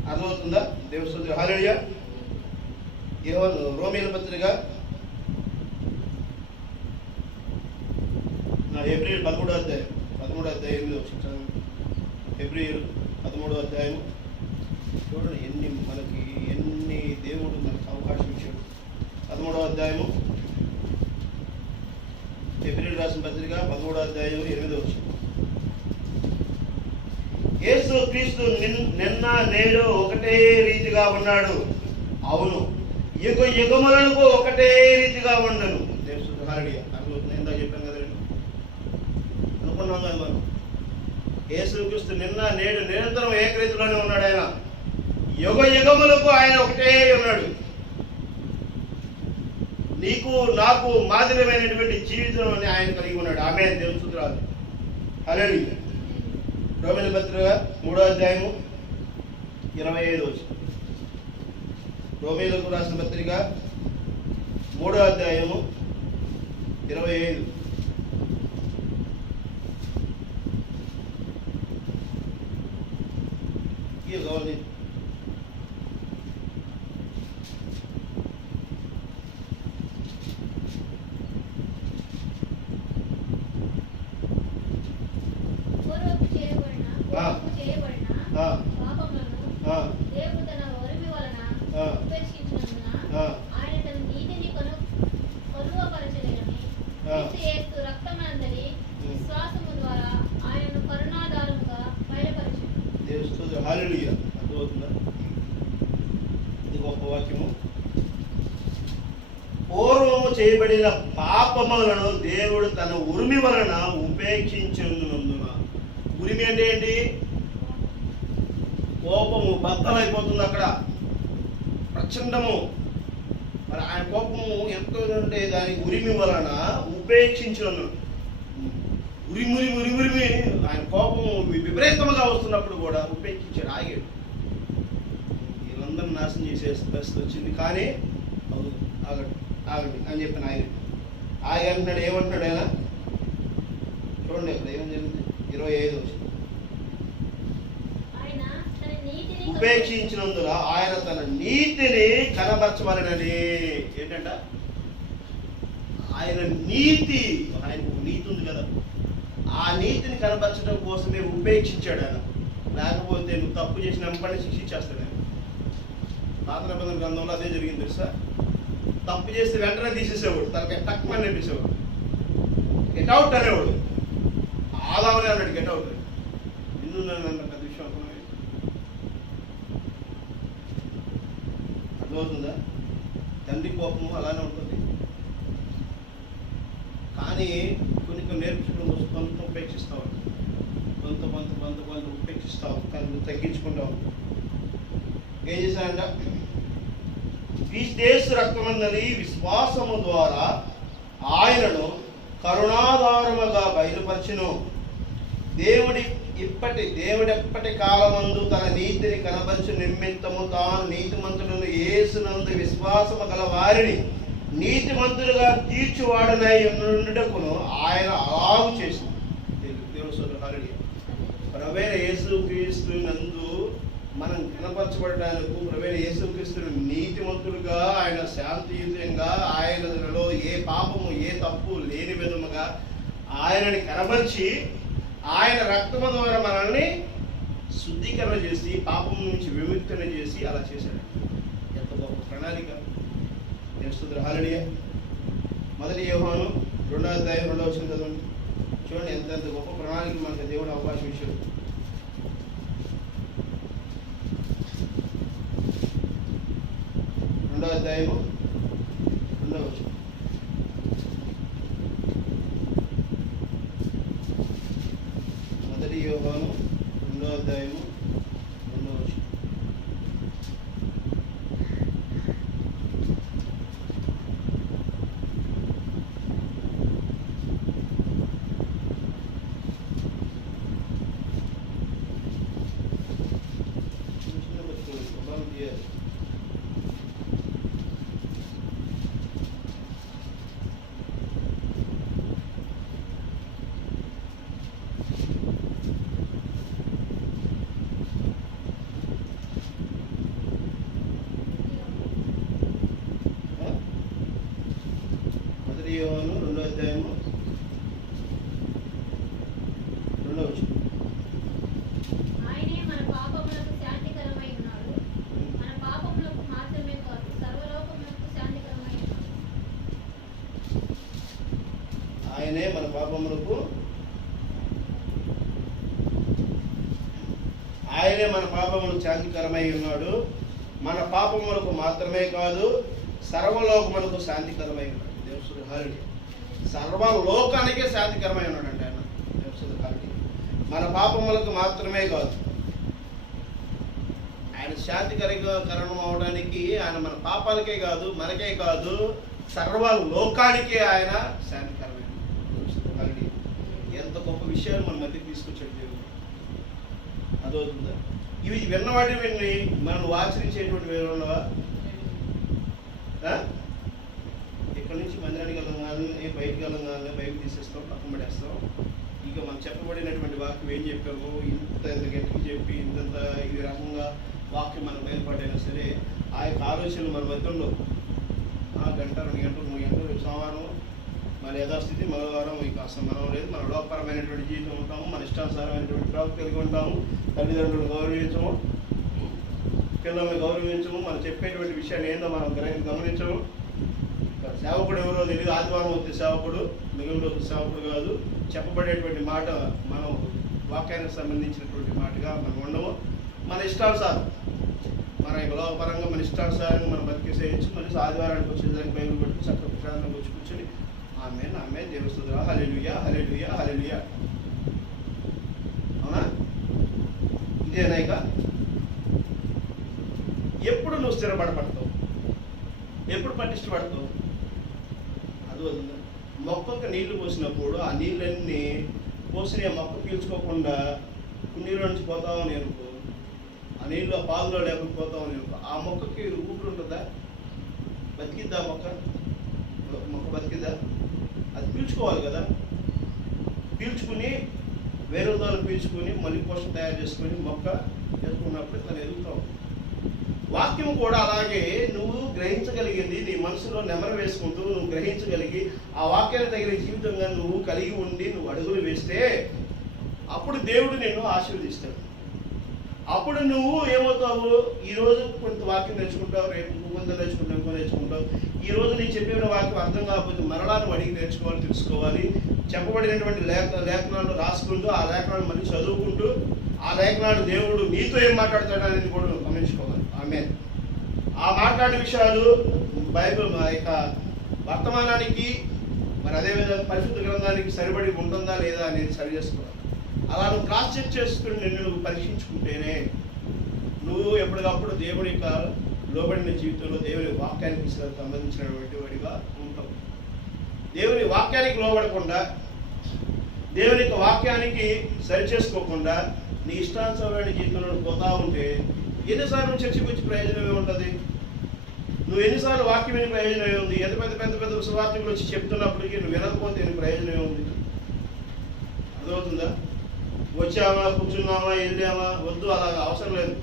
అర్థమవుతుందా? దేవుని హల్లెలూయా. రోమీయుల పత్రిక ఏప్రిల్ 13వ అధ్యాయం 8వ వచనం. ఏప్రిల్ 13వ అధ్యాయం చూడండి ఎన్ని దేవుడు మనకు అవకాశం ఇచ్చాడు. 13వ అధ్యాయము ఏప్రిల్ రాసిన పత్రిక 13వ అధ్యాయం 8వ వచనం. యేసు క్రీస్తు నిన్న నేడు ఒకటే రీతిగా ఉన్నాడు. అవును, యుగములకు ఒకటే రీతిగా ఉండను. దేవుని హల్లెలూయా. ఇందాక చెప్పాను కదండి, అనుకున్నాం కదా మనం. యేసు క్రీస్తు నిన్న నేడు నిరంతరం ఏకరీతిలోనే ఉన్నాడు. ఆయన యుగములకు ఆయన ఒకటే ఉన్నాడు. నీకు నాకు మాదిరిమైనటువంటి జీవితం ఆయన కలిగి ఉన్నాడు. ఆమె దేవుని స్తుతులు. హల్లెలూయా. రోమీయుల పత్రిక 3వ అధ్యాయము 25వ వచనం. రోమీయులకు రాసిన పత్రిక 3వ అధ్యాయము 25. గవర్ని దేవుడు తన ఒరిమి వలన ఉపేక్షించినందున ఆయన తన నీతిని కొలువపరచలేదని యేసు రక్తమందలి విశ్వాసము ద్వారా ఆయనను కరుణాధారముగా బయలుపరిచాడు. దేవుని హల్లెలూయా. అర్థమవుతుందా? ఇది గొప్ప వాక్యము. పూర్వము చేయబడిన పాపములను దేవుడు తన ఉరిమి వలన ఉపేక్షించినందున. ఉరిమి అంటే ఏంటి? కోపము బద్దలైపోతుంది అక్కడ, ప్రచండము. మరి ఆయన కోపము ఎంత అంటే దాని ఉరిమి వలన ఉపేక్షించను. ఉరిమురిమి ఆయన కోపం విపరీతంగా వస్తున్నప్పుడు కూడా ఉపేక్షించాడు, ఆగాడు. వీళ్ళందరూ నాశనం చేసే పరిస్థితి వచ్చింది, కానీ ఆగండి అని చెప్పిన ఆగి అంటున్నాడు. ఏమంటున్నాడు ఆయన? చూడండి అక్కడ ఏమని జరిగింది. 25 వచ్చింది. ఉపేక్షించినందున ఆయన తన నీతిని కనబరచమనని. ఏంటంట? ఆయన నీతి, ఆయనకు నీతి ఉంది కదా, ఆ నీతిని కనబరచడం కోసమే ఉపేక్షించాడు ఆయన. లేకపోతే నువ్వు తప్పు చేసిన వెంబడి శిక్షించేస్తాడు ఆయన. పాత నిబంధన గ్రంథంలో అదే జరిగింది తెలుసా. తప్పు చేస్తే వెంటనే తీసేసేవాడు, తనకి టక్మని నేర్పించేవాడు, గెట్ అవుట్ అనేవాడు. ఆదామనే అన్నాడు గెట్ అవుట్. నిన్ను నన్ను పెద్ద విషయం అనుకున్నాను. అర్థమవుతుందా? తండ్రి కోపము అలానే ఉంటుంది, కానీ కొన్ని నేర్పించడం కోసం కొంత ఉపేక్షిస్తావు, కొంత ఉపేక్షిస్తావు, కానీ తగ్గించుకుంటావు. ఏం చేశానంట? క్రీస్తు రక్తమందని విశ్వాసము ద్వారా ఆయనను కరుణాధారముగా బయలుపరచును. దేవుడెప్పటి కాలమందు తన నీతిని కనబరచు నిమిత్తము తాను నీతిమంతులను యేసునందు విశ్వాసము గల వారిని నీతిమంతులుగా తీర్చువాడనై ఉండుటకును ఆయన అలాగు చేసింది. దేవుని సోదరులారా, ప్రభువైన యేసుక్రీస్తు నందు మనం కనపరచబడటానికి, ప్రభువైన యేసుక్రీస్తును నీతిమంతులుగా, ఆయన శాంతియుతంగా, ఆయనలో ఏ పాపము ఏ తప్పు లేని విధముగా ఆయనని కనపరిచి ఆయన రక్తము ద్వారా మనల్ని శుద్ధీకరణ చేసి పాపం నుంచి విముక్తిని చేసి అలా చేశాడు. ఎంత గొప్ప ప్రణాళిక! హల్లెలూయా. 1 యోహాను 2:2 చదవండి. చూడండి ఎంత గొప్ప ప్రణాళిక మనకు దేవుడు అవకాశం ఇచ్చాడు. 2వ అధ్యాయము 2వ వచనం. యోహాను 2వ అధ్యాయము 2వ వచనం. యోహాను 2వ అధ్యాయము 2వ వచనం. ఆయనే మన పాపములకు శాంతికరమై ఉన్నాడు. మన పాపములకు మాత్రమే కాదు, సర్వలోకములకు శాంతికరమై ఉన్నాడు. ఆయనే మన పాపములకు శాంతికరమై ఉన్నాడు. మన పాపములకు మాత్రమే కాదు, సర్వలోకములకు శాంతికరమై ఉన్నాడు. దేవుడు హల్లెలూయా. సర్వలోకానికే శాంతికరమై ఉన్నాడంటే ఆయన. దేవుడు హల్లెలూయా. మన పాపములకు మాత్రమే కాదు, ఆయన శాంతికరణం అవడానికి ఆయన మన పాపాలకే కాదు, మనకే కాదు, సర్వలోకానికే ఆయన శాంతికరమైన. ఎంత గొప్ప విషయాలు మన మధ్యకి తీసుకొచ్చాడు దేవుడు. అదవుతుందా? ఇవి విన్నవాటి విని మనం ఆచరించేటువంటి వేరు ఉన్నవా? ఇక్కడ నుంచి మందిరానికి వెళ్ళగానే, బయటికి వెళ్ళగానే బయటకు తీసేస్తాం, పక్కన పడేస్తాం. ఇక మనం చెప్పబడినటువంటి వాక్యం ఏం చెప్పాము, ఇంత గట్టిగా చెప్పి ఇంత ఈ రకంగా వాక్యం మనం బయలుపడైనా సరే, ఆ యొక్క ఆలోచనలు మన మధ్యలో గంట 2 గంటలు 3 గంటలు సోమవారం మన యథాస్థితి, మంగళవారం ఇక అసలు మనం లేదు. మన లోకపరమైనటువంటి జీవితం ఉంటాము, మన ఇష్టానుసారమైనటువంటి ప్రవక్త కలిగి ఉంటాము, తల్లిదండ్రులను గౌరవించము, పిల్లల్ని గౌరవించము, మనం చెప్పేటువంటి విషయాన్ని ఏందో మనం గమనించము. సేవకుడు ఎవరో తెలియదు, ఆదివారం వస్తే సేవకుడు, మిగిలిన రోజు సేవకుడు కాదు. చెప్పబడేటువంటి మాట మనం వాక్యానికి సంబంధించినటువంటి మాటగా మనం ఉండము. మన ఇష్టానుసారం, మన లోకపరంగా మన ఇష్టానుసారంగా మనం బతికేసేయచ్చు. మళ్ళీ ఆదివారానికి వచ్చేదానికి బైబిల్ పెట్టి చక్కగా ప్రశాంతంగా వచ్చి కూర్చొని ఆమెన్ దేవుని స్తుతులు, హల్లెలూయా హల్లెలూయా హల్లెలూయా. అవునా? ఇదేనా? ఇక ఎప్పుడు నువ్వు స్థిరపడతావు? ఎప్పుడు పటిష్టపడతావు? అది మొక్కకు నీళ్లు పోసినప్పుడు ఆ నీళ్ళన్నీ పోసిన మొక్క పీల్చుకోకుండా కుండీలో నుంచి పోతావు నేను, ఆ నీళ్ళు ఆ పాదులో లేకుండా పోతావు నేను, ఆ మొక్కకి ఊపిరి ఉంటుందా? బతికిద్దా మొక్క బతికిద్దా? అది పీల్చుకోవాలి కదా. పీల్చుకుని వేరే దాన్ని పీల్చుకొని మళ్ళీ పోషణ తయారు చేసుకొని మొక్క చేసుకున్నప్పుడు తను ఎదుగుతావు. వాక్యం కూడా అలాగే నువ్వు గ్రహించగలిగింది నీ మనసులో నెమరు వేసుకుంటూ నువ్వు గ్రహించగలిగి ఆ వాక్యాన్ని తగిన జీవితంగా నువ్వు కలిగి ఉండి నువ్వు అడుగులు వేస్తే అప్పుడు దేవుడు నిన్ను ఆశీర్వదిస్తాడు. అప్పుడు నువ్వు ఏమవుతావు? ఈరోజు కొంత వాక్యం నేర్చుకుంటావు, రేపు కొంత నేర్చుకుంటావు, ఇంకో నేర్చుకుంటావు. ఈరోజు నీకు చెప్పిన వాక్యం అర్థం కాకపోతే మరలా నువ్వు అడిగి నేర్చుకోవాలి, తెలుసుకోవాలి. చెప్పబడినటువంటి లేఖనాలు రాసుకుంటూ ఆ లేఖనాలు మళ్ళీ చదువుకుంటూ ఆ లేఖనాలు దేవుడు నీతో ఏం మాట్లాడతాడు అనేది కూడా నువ్వు గమనించుకోవాలి. ఆమేన్. ఆ మాట్లాడే విషయాలు బైబిల్ యొక్క వర్తమానానికి మరి అదేవిధంగా పరిశుద్ధ గ్రంథానికి సరిపడి ఉంటుందా లేదా అనేది సరి చేసుకోవాలి. అలా నువ్వు క్రాస్ చెక్ చేసుకుని నిన్ను నువ్వు పరీక్షించుకుంటేనే నువ్వు ఎప్పటికప్పుడు దేవుని యొక్క లోబడిన జీవితంలో దేవుని వాక్యానికి సంబంధించినటువంటి వాడిగా ఉంటావు. దేవుని వాక్యానికి లోబడకుండా దేవుని యొక్క వాక్యానికి సరి చేసుకోకుండా నీ ఇష్టానుసారమైన జీవితంలో పోతా ఉంటే ఎన్నిసార్లు చర్చకు వచ్చి ప్రయోజనం ఏముంటుంది? నువ్వు ఎన్నిసార్లు వాక్యం విని ప్రయోజనం ఏముంది? ఎంత పెద్ద పెద్ద సువార్తకులు వచ్చి చెప్తున్నప్పటికీ నువ్వు వినకపోతే నీ ప్రయోజనం ఏముంది? అర్థమవుతుందా? వచ్చామా, కూర్చున్నామా, వెళ్ళామా, వద్దు, అలాగా అవసరం లేదు.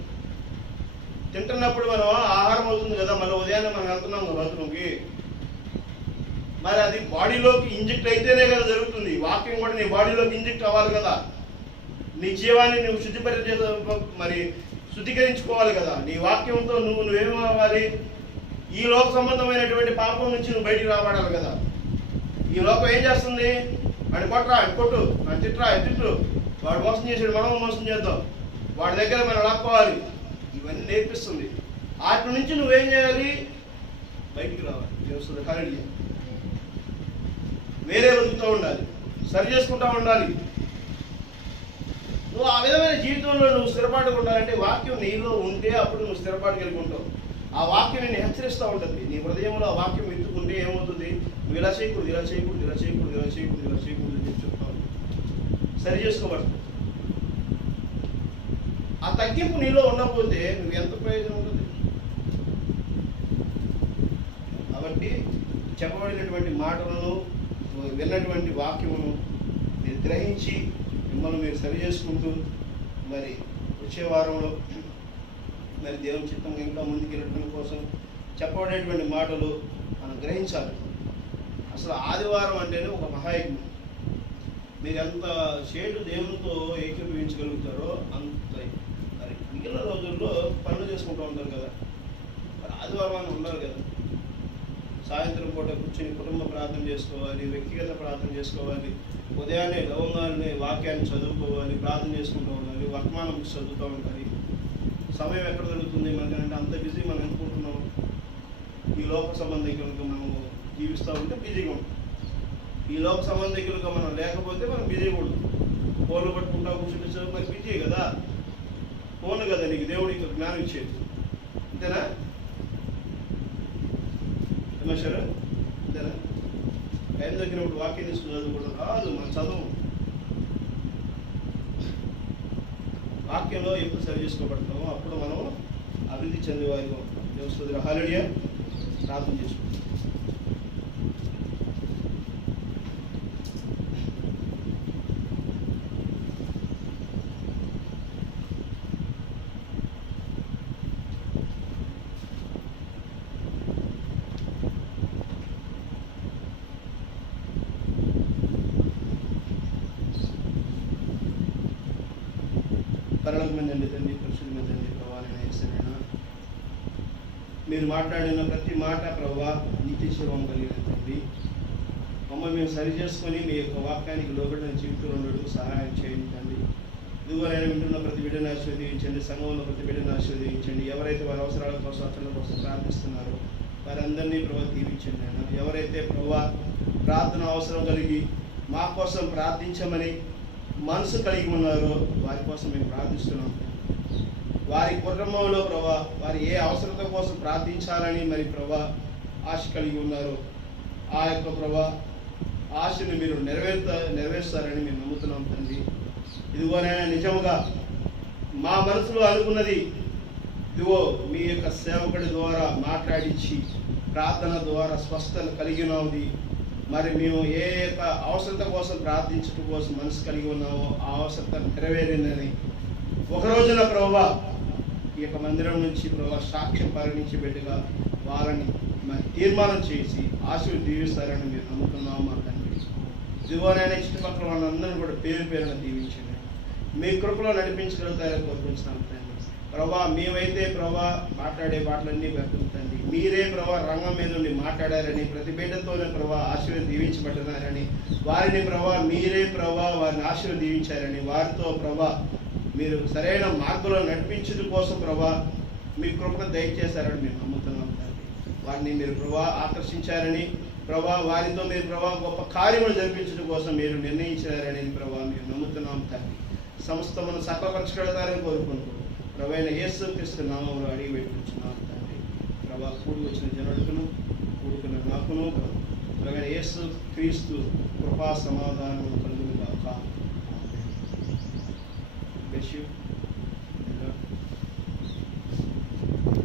తింటున్నప్పుడు మనం ఆహారం అవుతుంది కదా, మళ్ళీ ఉదయాన్నే మనం వెళ్తున్నాం కదా బాత్రూమ్కి, మరి అది బాడీలోకి ఇంజెక్ట్ అయితేనే కదా జరుగుతుంది. వాక్యం కూడా నీ బాడీలోకి ఇంజెక్ట్ అవ్వాలి కదా. నీ జీవాన్ని నువ్వు మరి శుద్ధీకరించుకోవాలి కదా. నీ వాక్యంతో నువ్వేమవ్వాలి? ఈ లోక సంబంధమైనటువంటి పాపం నుంచి నువ్వు బయటికి రాబడాలి కదా. ఈ లోకం ఏం చేస్తుంది? వాడి కొట్టరా, వాడి కొట్టు, వాడి తిట్టరా, తిట్టు, వాడు మోసం చేసాడు, మనం మోసం చేద్దాం, వాడి దగ్గర మనం లాక్కోవాలి, ఇవన్నీ నేర్పిస్తుంది. వాటి నుంచి నువ్వేం చేయాలి? బయటికి రావాలి. చేస్తుంది కానీ వేరే బతుకుతూ ఉండాలి, సరి చేసుకుంటూ ఉండాలి. నువ్వు ఆ విధమైన జీవితంలో నువ్వు స్థిరపాటుగా ఉండాలంటే వాక్యం నీలో ఉంటే అప్పుడు నువ్వు స్థిరపాటు కలిగి ఉంటావు. ఆ వాక్యం నేను హెచ్చరిస్తూ ఉంటుంది. నీ హృదయంలో ఆ వాక్యం ఎత్తుకుంటే ఏమవుతుంది? నువ్వు ఇలా చేయకూడదు, ఇలా చేయకూడదు, ఇలా చేయకూడదు, ఇలా చేయకూడదు, ఇలా చేయకూడదు అని చెప్తావు. సరి చేసుకోబడుతుంది. ఆ తగ్గింపు నీలో ఉండకపోతే నువ్వు ఎంత ప్రయోజనం ఉంటుంది? కాబట్టి చెప్పబడినటువంటి మాటలను విన్నటువంటి వాక్యమును మీరు గ్రహించి మిమ్మల్ని మీరు సరి చేసుకుంటూ మరి వచ్చే వారంలో మరి దేవుని చిత్తంగా ఇంకా ముందుకు వెళ్ళడం కోసం చెప్పబడేటువంటి మాటలు మనం గ్రహించాలి. అసలు ఆదివారం అంటేనే ఒక మహాయజ్ఞం. మీరు ఎంత చేటు దేవునితో ఏకీభవించగలుగుతారో అంత. మరి మిగిలిన రోజుల్లో పనులు చేసుకుంటూ ఉంటారు కదా, మరి ఆదివారం అని ఉండాలి కదా. సాయంత్రం పూట కూర్చొని కుటుంబ ప్రార్థన చేసుకోవాలి, వ్యక్తిగత ప్రార్థన చేసుకోవాలి, ఉదయాన్నే లవంగాన్ని వాక్యాన్ని చదువుకోవాలి, ప్రార్థన చేసుకుంటూ ఉండాలి, వర్తమానం చదువుతూ ఉండాలి. సమయం ఎక్కడ దొరుకుతుంది మనకంటే? అంత బిజీ మనం అనుకుంటున్నాం. ఈ లోక సంబంధికులుగా మనం జీవిస్తూ ఉంటే బిజీగా ఉంటాం. ఈ లోక సంబంధికులుగా మనం లేకపోతే మనం బిజీగా ఉంటాం. ఫోన్లు పట్టుకుంటా కూర్చుంటే మరి బిజీ కదా. ఫోన్ కదా నీకు దేవుడికి జ్ఞానం ఇచ్చేది, అంతేనా? ఏమేశారు? అంతేనా? టైం దగ్గరప్పుడు వాక్యం తీసుకుని చదువుకుంటాం రాదు, మనం చదువు. వాక్యంలో ఎప్పుడు సరి చేసుకోబడతామో అప్పుడు మనం అభివృద్ధి చెందేవారిగా ఉంటాం. దేవుని హల్లెలూయా. ప్రార్థన చేసుకుంటాం. పరలోకమందు తండ్రి, పరిశుద్ధమైన తండ్రి, ప్రభువైన యేసయ్యా, మీరు మాట్లాడిన ప్రతి మాట ప్రభువా నిత్య జీవం కలిగిన తండ్రి. మమ్మల్ని మేము సరి చేసుకొని మీ యొక్క వాక్యానికి లోబడిన జీవితంలో ఉండడం సహాయం చేయండి తండ్రి. ఇదిగో నేను వింటున్న ప్రతి బిడ్డను ఆశీర్వదించండి, సంఘంలో ప్రతి బిడ్డను ఆశీర్వదించండి. ఎవరైతే వారి అవసరాల కోసం అతని కోసం ప్రార్థిస్తున్నారో వారందరినీ ప్రభు దీవించండి. ఆయన ఎవరైతే ప్రభు ప్రార్థన అవసరం కలిగి మా కోసం ప్రార్థించమని మనసు కలిగి ఉన్నారో వారి కోసం మేము ప్రార్థిస్తున్నాం. వారి కుటుంబంలో ప్రభా వారి ఏ అవసరత కోసం ప్రార్థించాలని మరి ప్రభా ఆశ కలిగి ఉన్నారో ఆ యొక్క ప్రభా ఆశను మీరు నెరవేరుస్తారని మేము నమ్ముతున్నాం తండ్రి. ఇదిగోనైనా నిజముగా మా మనసులో అనుకున్నది ఇదిగో మీ యొక్క సేవకుడి ద్వారా మాట్లాడించి ప్రార్థన ద్వారా స్వస్థత కలిగినది. మరి మేము ఏ యొక్క అవసరత కోసం ప్రార్థించడం కోసం మనసు కలిగి ఉన్నామో ఆ అవసరత నెరవేరిందని ఒక రోజున ప్రభువా ఈ యొక్క మందిరం నుంచి ప్రభువా సాక్ష్యం పరిగణించి బిడ్డగా వాళ్ళని మరి తీర్మానం చేసి దీవిస్తారని మీరు నమ్ముతున్నాము మా తండ్రి. ఇదిగోనైనా చుట్టుపక్కల వాళ్ళందరినీ కూడా పేరు పేరున దీవించండి. మీ కృపలో నడిపించగలుగుతారని కోరుకుంటున్నాను తండ్రి. ప్రభా మేమైతే ప్రభా మాట్లాడే మాటలన్నీ వ్యక్తుంటండి. మీరే ప్రభా రంగం మీద నుండి మాట్లాడారని ప్రతి బిడ్డతోనే ప్రభా దీవించబడ్డారని వారిని ప్రభా మీరే ప్రభా వారిని దీవించారని వారితో ప్రభా మీరు సరైన మార్గంలో నడిపించడం కోసం ప్రభా మీ కృపను దయచేశారని మేము నమ్ముతున్నాం తండ్రి. వారిని మీరు ప్రభా ఆకర్షించారని ప్రభా వారితో మీరు ప్రభా గొప్ప కార్యములు జరిపించడం కోసం మీరు నిర్ణయించారని ప్రభా మేము నమ్ముతున్నాం తండ్రి. సమస్తమును సకలపరచగలుగుతారని కోరుకుంటూ ప్రభైన యేసుక్రీస్తు నామములో అడిగి పెట్టుకుంటున్నాం తండ్రి. ప్రభా కూడి వచ్చిన జనుడుకును కూడుకున్న నాకును ప్రభైన యేసుక్రీస్తు కృపా సమాధానము కలుగును గాక.